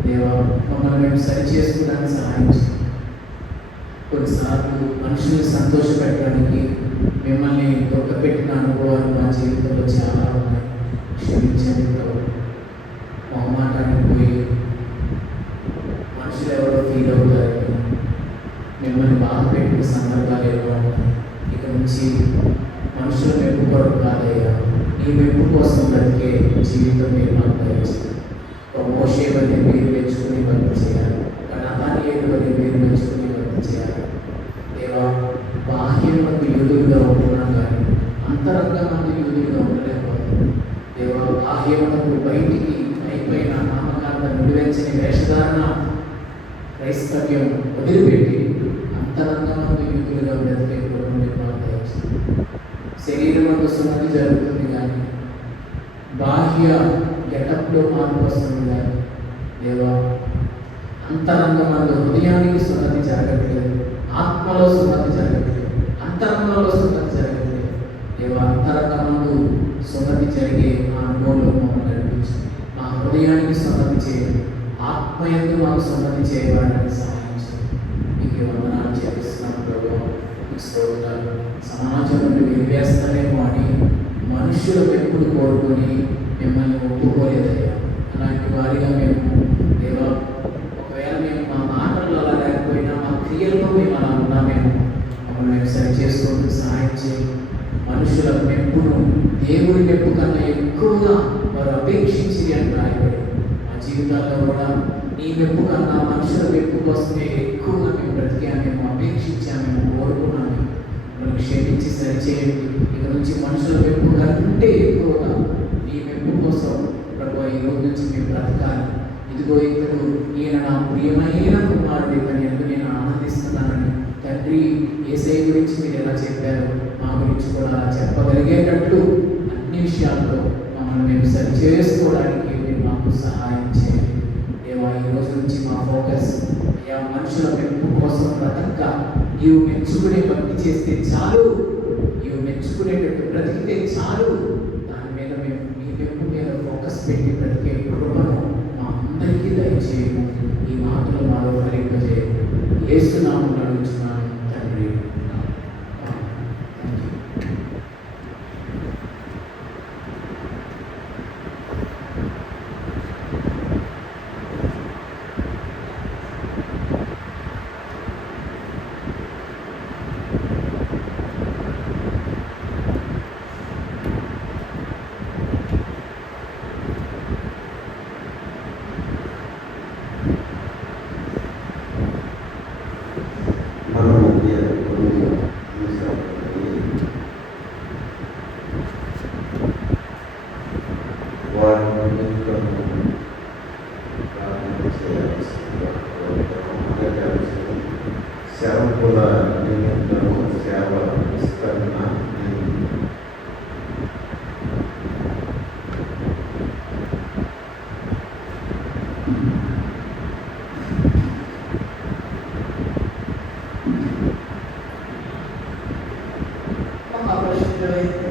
దేవా, మమ్మల్ని మేము సరి చేసుకోవడానికి సహాయం చేయండి. కొన్నిసార్లు మనుషుల్ని సంతోషపెట్టడానికి మిమ్మల్ని దొక్కపెట్టిన అనుభవాలు మా జీవితంలో చాలా ఉన్నాయి. క్షమించండి ప్రభు. మొహమాటానికి పోయి మనుషులు ఎవరో ఫీల్ అవుతారని మిమ్మల్ని బాధ పెట్టిన సందర్భాలు ఏవో ఉన్నాయి. ఇక నుంచి మనుషుల మెప్పు కొరకు కాదయ్యా, ఈ మెప్పు కోసం బ్రతికే జీవితం మీరు మాకు దయచేయండి. ఒక మోషే వల్ల మీరు మెచ్చుకుని భక్తి చేయాలి, ఒక నతానీయుల వల్ల మీరు మెచ్చుకుని భక్తి చేయాలి. దేవా, బాహ్యములకు యూదులుగా ఉంటున్నాం కానీ అంతరంగమందు యూదులుగా ఉండలేకపోతున్నాం. దేవా, బాహ్యములకు బయటికి అయిపోయిన నామకాంత నిలువెచ్చని వేషధారణ క్రైస్తవ్యం వదిలిపెట్టి అంతరంగమందు యూదులుగా బ్రతికే కూడా మీరు మాకు దయచేయండి. శరీరమందు సున్నతి జరుగుతుంది కానీ బాహ్య గెటప్లో మార్పు వస్తుంది కానీ దేవా, అంతరంగమందు హృదయానికి సున్నతి జరగట్లేదు, ఆత్మలో సున్నతి జరగట్లేదు, అంతరంగంలో సున్నతి జరగట్లేదు. దేవా, అంతరంగమందు సున్నతి జరిగే ఆ అనుభవంలో మమ్మల్ని నడిపించండి. మా హృదయానికి సున్నతి చేయండి, ఆత్మయందు మాకు సున్నతి చేయడానికి సహాయం చేయండి. మీకు వందనాలు చేస్తున్నాను ప్రభు. మీకు స్తోత్రాలు. సమాజంలో నిర్వేస్తారేమో అని మనుషుల మెప్పులు కోరుకొని మిమ్మల్ని ఒప్పుకోలేదయ్యా. అలాంటి వారిగా మేము దేవా, ఒకవేళ మేము మా మాటల్లో అలా లేకపోయినా మా క్రియల్లో మేము అలా ఉన్నామేమో, మమ్మల్ని మేము సరి చేసుకుంటూ సహాయం చేయండి. మనుషుల మెప్పును దేవుడి మెప్పు కన్నా ఎక్కువగా వారు అపేక్షించి అని రాయబడి మా జీవితాల్లో కూడా నీ మెప్పు కన్నా మనుషుల మెప్పు కోసమే ఎక్కువగా మేము బ్రతికామేమో, అపేక్షించామేమో, కోరుకున్నామేమో. మనం క్షమించి సరిచేయండి. ఇక నుంచి మనుషుల మెప్పు కంటే ఎక్కువగా నీ మెప్పు కోసం ప్రభు ఈ రోజు నుంచి మేము బ్రతకాలి. ఇదిగో ఇతడు ఈయన నా ప్రియమైన కుమారుడు, ఇతని ఎందుకు నేను ఆనందిస్తున్నానని తండ్రి యేసయ్య గురించి మీరు ఎలా చెప్పారు, మా గురించి కూడా అలా చెప్పగలిగేటట్లు అన్ని విషయాల్లో మమ్మల్ని మేము సరి చేసుకోవడానికి మీరు మాకు సహాయం చేయండి. దేవా, ఈ రోజు నుంచి మా ఫోకస్ అయ్యా మనుషుల మెప్పు కోసం బ్రతక నీవు మెచ్చుకునే భక్తి చేస్తే చాలు, నీవు మెచ్చుకునేటట్టు బ్రతికితే చాలు. దాని మీద మేము మీ మెప్పు మీద ఫోకస్ పెట్టి బ్రతికే కృపను మా అందరికీ దయచేయము. ఈ మాటలు మాలో ఫలింపజేయము. యేసు నామమున అడుగుచున్నాను తండ్రి. అన్నింటిలోనూ ప్రార్థన చేయాల్సిందిగా కోరుతున్నాం. అలాగే సేవకుల నిమిత్తము సేవ విస్తరణ మహాపరిశుద్ధుడైన